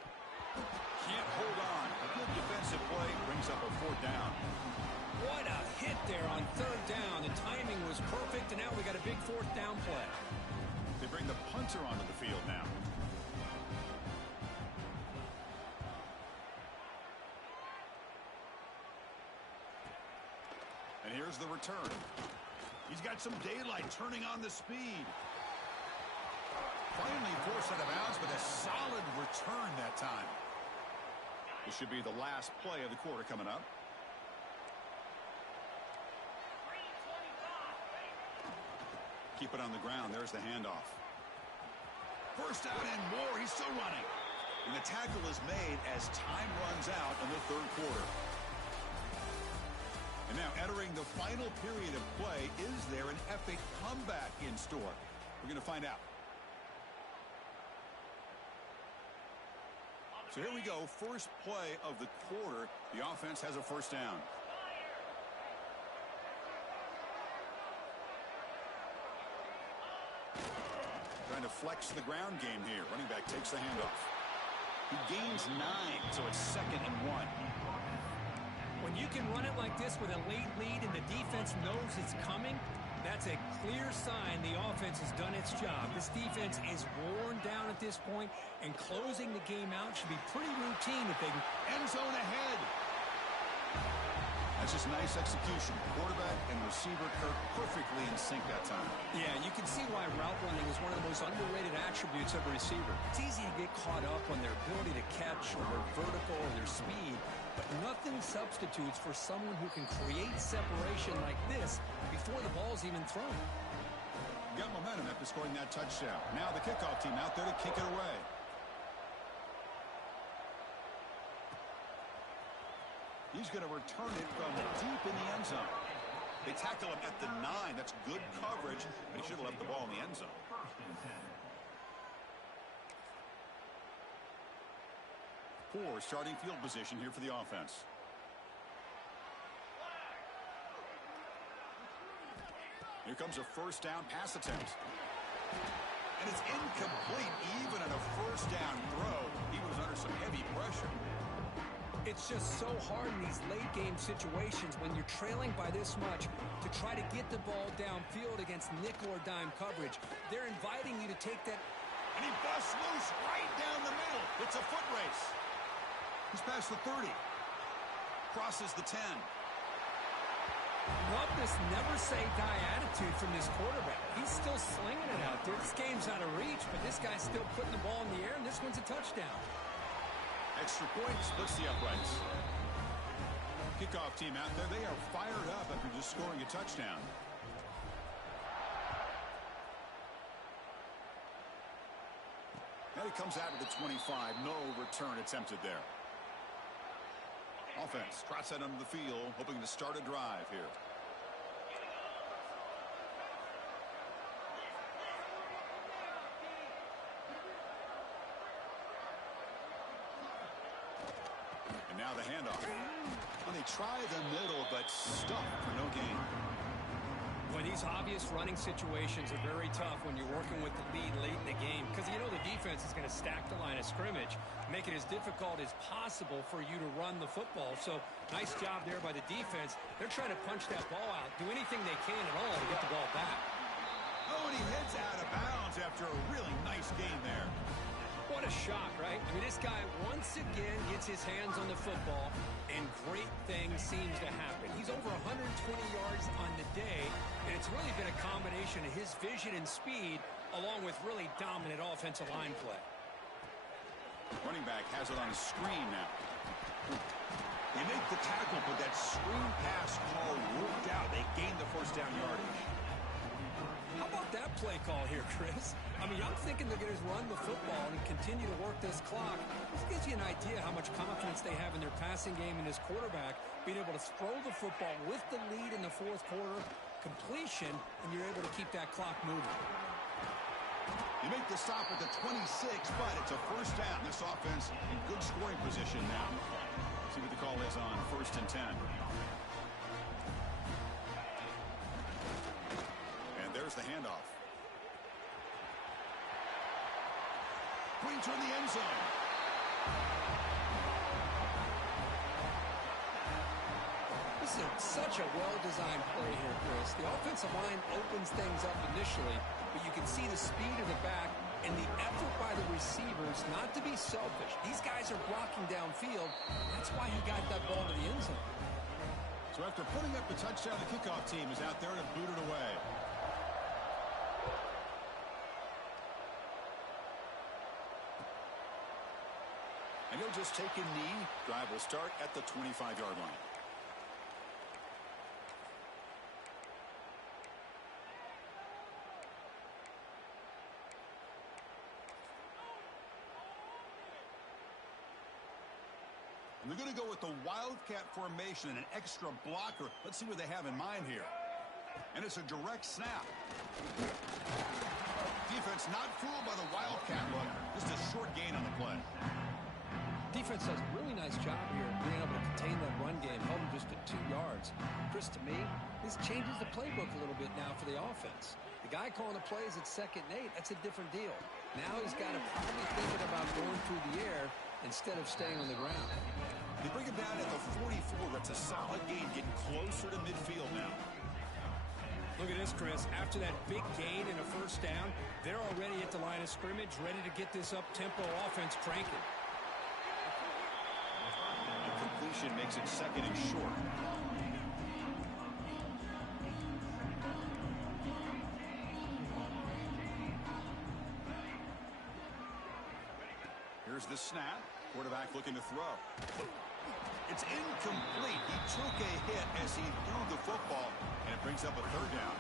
Can't hold on. A good defensive play brings up a 4th down. What a hit there on 3rd down. The timing was perfect, and now we got a big 4th down play. They bring the punter onto the field now. And here's the return. He's got some daylight, turning on the speed. Finally forced out of bounds, but a solid return that time. This should be the last play of the quarter coming up. Keep it on the ground. There's the handoff. First out and more. He's still running. And the tackle is made as time runs out in the 3rd quarter. And now entering the final period of play, is there an epic comeback in store? We're going to find out. So here we go, first play of the quarter. The offense has a first down. Trying to flex the ground game here. Running back takes the handoff. He gains 9, so it's 2nd and 1. When you can run it like this with a late lead and the defense knows it's coming, that's a clear sign the offense has done its job. This defense is worn down at this point, and closing the game out should be pretty routine if they can. End zone ahead. That's just nice execution. Quarterback and receiver Kirk perfectly in sync that time. Yeah, you can see why route running is one of the most underrated attributes of a receiver. It's easy to get caught up on their ability to catch or their vertical or their speed, but nothing substitutes for someone who can create separation like this before the ball's even thrown. Got momentum after scoring that touchdown. Now the kickoff team out there to kick it away. He's going to return it from deep in the end zone. They tackle him at the 9. That's good coverage, but he should have left the ball in the end zone. Poor starting field position here for the offense. Here comes a first down pass attempt. And it's incomplete even on a first down throw. He was under some heavy pressure. It's just so hard in these late game situations when you're trailing by this much to try to get the ball downfield against nickel or dime coverage. They're inviting you to take that. And he busts loose right down the middle. It's a foot race. He's past the 30. Crosses the 10. Love this never say die attitude from this quarterback. He's still slinging it out there. This game's out of reach, but this guy's still putting the ball in the air, and this one's a touchdown. Extra point splits the uprights. Kickoff team out there. They are fired up after just scoring a touchdown. And it comes out of the 25. No return attempted there. Offense trots that under the field, hoping to start a drive here. And now the handoff. Well, they try the middle, but stuck for no gain. Boy, these obvious running situations are very tough when you're working with the lead late in the game because you know the defense is going to stack the line of scrimmage, make it as difficult as possible for you to run the football. So nice job there by the defense. They're trying to punch that ball out, do anything they can at all to get the ball back. Oh, and he heads out of bounds after a really nice gain there. What a shock, right? I mean, this guy once again gets his hands on the football, and great things seems to happen. He's over 120 yards on the day, and it's really been a combination of his vision and speed along with really dominant offensive line play. Running back has it on a screen now. They make the tackle, but that screen pass call worked out. They gained the first down yardage. How about that play call here, Chris? I mean, I'm thinking they're going to run the football and continue to work this clock. This gives you an idea how much confidence they have in their passing game and this quarterback being able to throw the football with the lead in the fourth quarter, completion, and you're able to keep that clock moving. You make the stop at the 26, but it's a first down. This offense in good scoring position now. See what the call is on 1st and 10. And there's the handoff. Pointer in the end zone. This is such a well-designed play here, Chris. The offensive line opens things up initially, but you can see the speed of the back and the effort by the receivers not to be selfish. These guys are blocking downfield. That's why he got that ball to the end zone. So after putting up the touchdown, the kickoff team is out there to boot it away. And he'll just take a knee. Drive will start at the 25-yard line. And they're going to go with the Wildcat formation and an extra blocker. Let's see what they have in mind here. And it's a direct snap. Defense not fooled by the Wildcat look. Just a short gain on the play. Defense does a really nice job here of being able to contain that run game, held him just at 2 yards. Chris, to me, this changes the playbook a little bit now for the offense. The guy calling the plays at 2nd and 8, that's a different deal. Now he's got to probably thinking about going through the air instead of staying on the ground. They bring him down at the 44. That's a solid gain, getting closer to midfield now. Look at this, Chris. After that big gain and a first down, they're already at the line of scrimmage, ready to get this up-tempo offense cranking. Completion makes it 2nd and short. Here's the snap. Quarterback looking to throw. It's incomplete. He took a hit as he threw the football, and it brings up a 3rd down.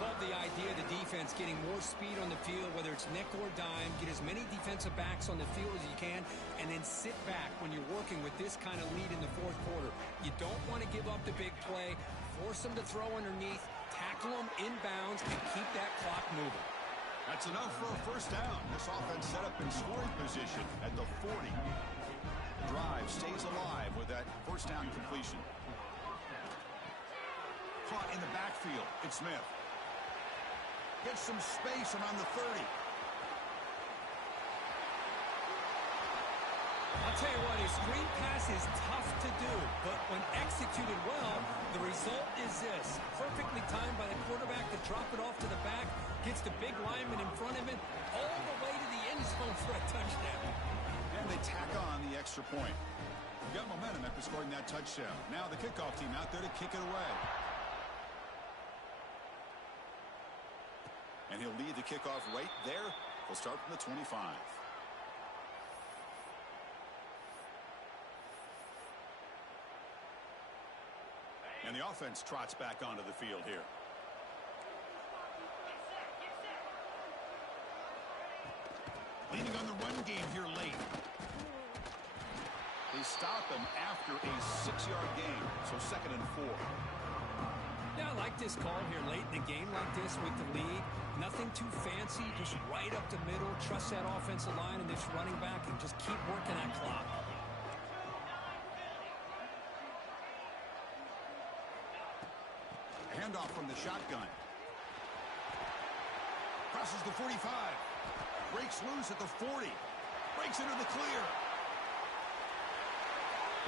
Love the idea of the defense getting more speed on the field, whether it's nickel or dime, get as many defensive backs on the field as you can, and then sit back when you're working with this kind of lead in the fourth quarter. You don't want to give up the big play, force them to throw underneath, tackle them inbounds, and keep that clock moving. That's enough for a first down. This offense set up in scoring position at the 40. The drive stays alive with that first down completion. Caught in the backfield. It's Smith. Gets some space around the 30. I'll tell you what, a screen pass is tough to do, but when executed well, the result is this. Perfectly timed by the quarterback to drop it off to the back, gets the big lineman in front of it, all the way to the end zone for a touchdown. And they tack on the extra point. Got momentum after scoring that touchdown. Now the kickoff team out there to kick it away. And he'll lead the kickoff right there. He'll start from the 25. And the offense trots back onto the field here. Leaning on the run game here late. They stop him after a 6-yard gain, so 2nd and 4. Yeah, I like this call here late in the game like this with the lead. Nothing too fancy, just right up the middle. Trust that offensive line and this running back and just keep working that clock. Handoff from the shotgun. Crosses the 45. Breaks loose at the 40. Breaks into the clear.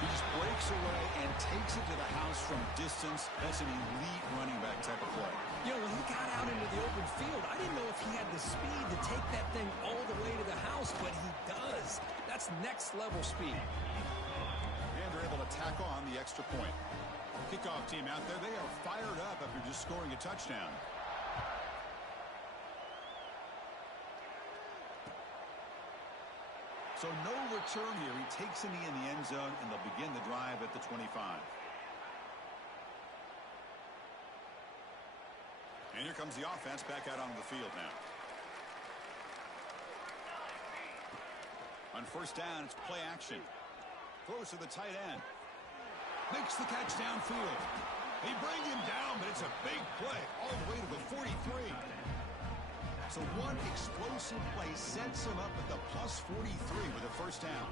He just breaks away and takes it to the house from distance. That's an elite running back type of play. You know, when he got out into the open field, I didn't know if he had the speed to take that thing all the way to the house, but he does. That's next level speed. And they're able to tack on the extra point. Kickoff team out there, they are fired up after just scoring a touchdown. So no return here. He takes a knee in the end zone, and they'll begin the drive at the 25. And here comes the offense back out onto the field now. On first down, it's play action. Throws to the tight end. Makes the catch downfield. They bring him down, but it's a big play all the way to the 43. So one explosive play sets him up at the plus 43 with a first down.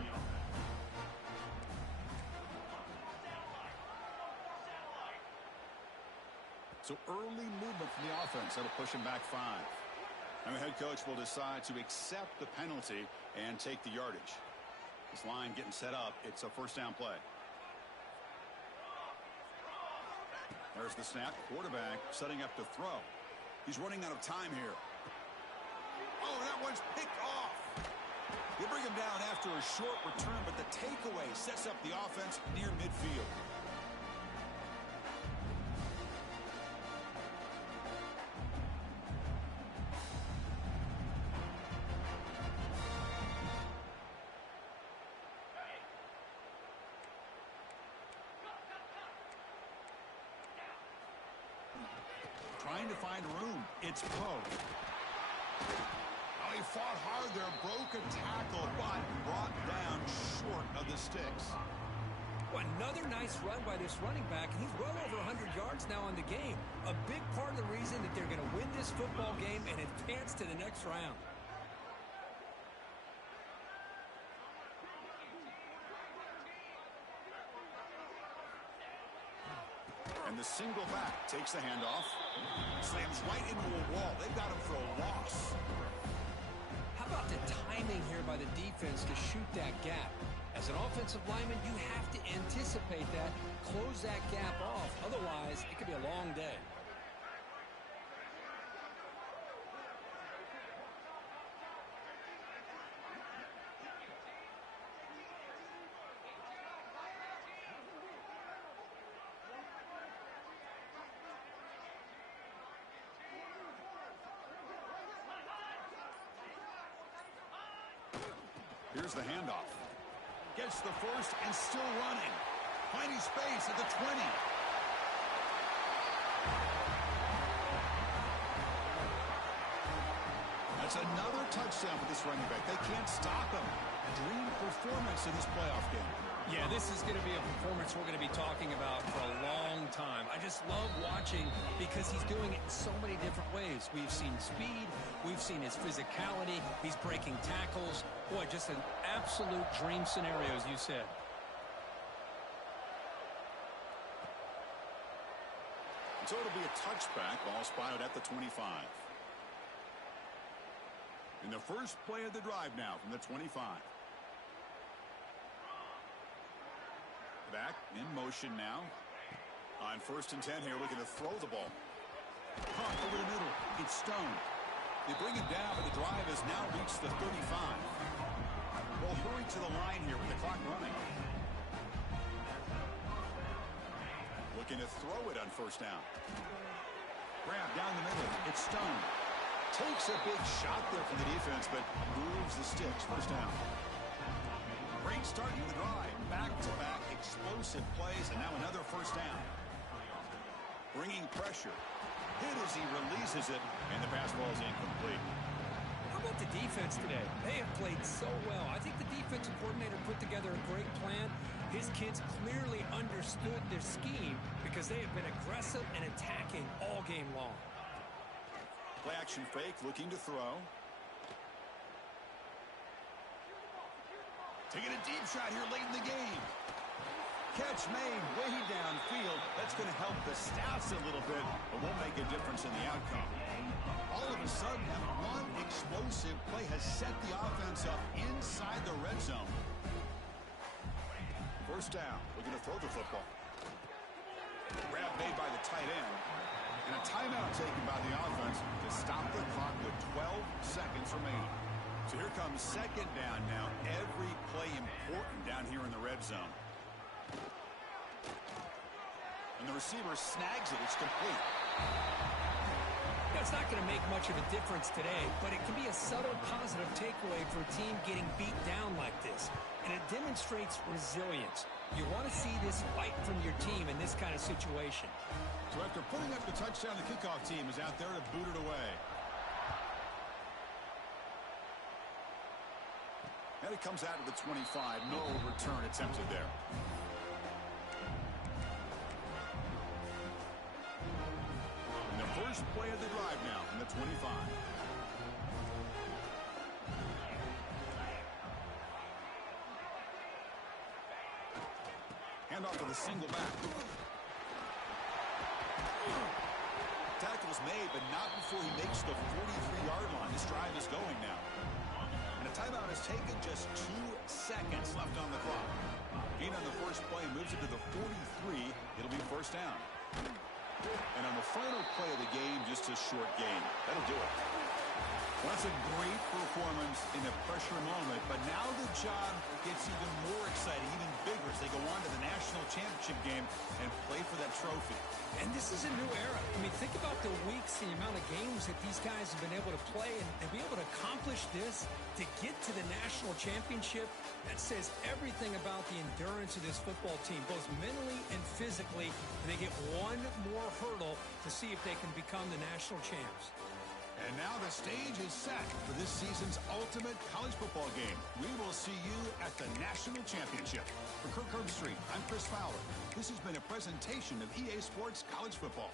So early movement from the offense. That'll push him back 5. And the head coach will decide to accept the penalty and take the yardage. This line getting set up. It's a first down play. There's the snap. Quarterback setting up to throw. He's running out of time here. Oh, that one's picked off. They bring him down after a short return, but the takeaway sets up the offense near midfield. Trying to find room. It's Poe. Oh, he fought hard there, broke a tackle, but brought down short of the sticks. Well, another nice run by this running back. He's well over 100 yards now in the game. A big part of the reason that they're going to win this football game and advance to the next round. And the single back takes the handoff. Slams right into a wall. They've got him for a loss. How about the timing here by the defense to shoot that gap? As an offensive lineman, you have to anticipate that, close that gap off. Otherwise, it could be a long day. Here's the handoff. Gets the first and still running. Finding space at the 20. That's another touchdown for this running back. They can't stop him. Dream performance in this playoff game. Yeah, this is going to be a performance we're going to be talking about for a long time. I just love watching because he's doing it in so many different ways. We've seen speed. We've seen his physicality. He's breaking tackles. Boy, just an absolute dream scenario, as you said. So it'll be a touchback, ball spotted at the 25. In the first play of the drive now from the 25. Back in motion now. On first and 10 here, looking to throw the ball. Caught over the middle. It's Stone. They bring him down, but the drive has now reached the 35. Well, hurry to the line here with the clock running. Looking to throw it on first down. Grab down the middle. It's Stone. Takes a big shot there from the defense, but moves the sticks. First down. Great start to the drive. Back-to-back explosive plays, and now another first down. Bringing pressure. Hit as he releases it, and the pass ball is incomplete. How about the defense today? They have played so well. I think the defensive coordinator put together a great plan. His kids clearly understood their scheme because they have been aggressive and attacking all game long. Play action fake, looking to throw. Taking a deep shot here late in the game. Catch made way downfield. That's going to help the stats a little bit, but won't make a difference in the outcome. All of a sudden, that one explosive play has set the offense up inside the red zone. First down, looking to throw the football. Grab made by the tight end. And a timeout taken by the offense to stop the clock with 12 seconds remaining. So here comes second down now. Every play important down here in the red zone. And the receiver snags it. It's complete. It's not going to make much of a difference today, but it can be a subtle positive takeaway for a team getting beat down like this. And it demonstrates resilience. You want to see this fight from your team in this kind of situation. So after putting up the touchdown, the kickoff team is out there to boot it away. And it comes out to the 25. No return attempted there. And the first play of the drive now from the 25. Hand off to the single back. Tackle's made, but not before he makes the 43-yard line. This drive is going now. And a timeout is taken, just 2 seconds left on the clock. Gain on the first play moves it to the 43. It'll be first down. And on the final play of the game, just a short gain. That'll do it. Well, that's a great performance in a pressure moment, but now the job gets even more exciting, even bigger as they go on to the national championship game and play for that trophy. And this is a new era. I mean, think about the weeks, the amount of games that these guys have been able to play and be able to accomplish this, to get to the national championship. That says everything about the endurance of this football team, both mentally and physically. And they get one more hurdle to see if they can become the national champs. And now the stage is set for this season's ultimate college football game. We will see you at the national championship. For Kirk Herbstreit, I'm Chris Fowler. This has been a presentation of EA Sports College Football.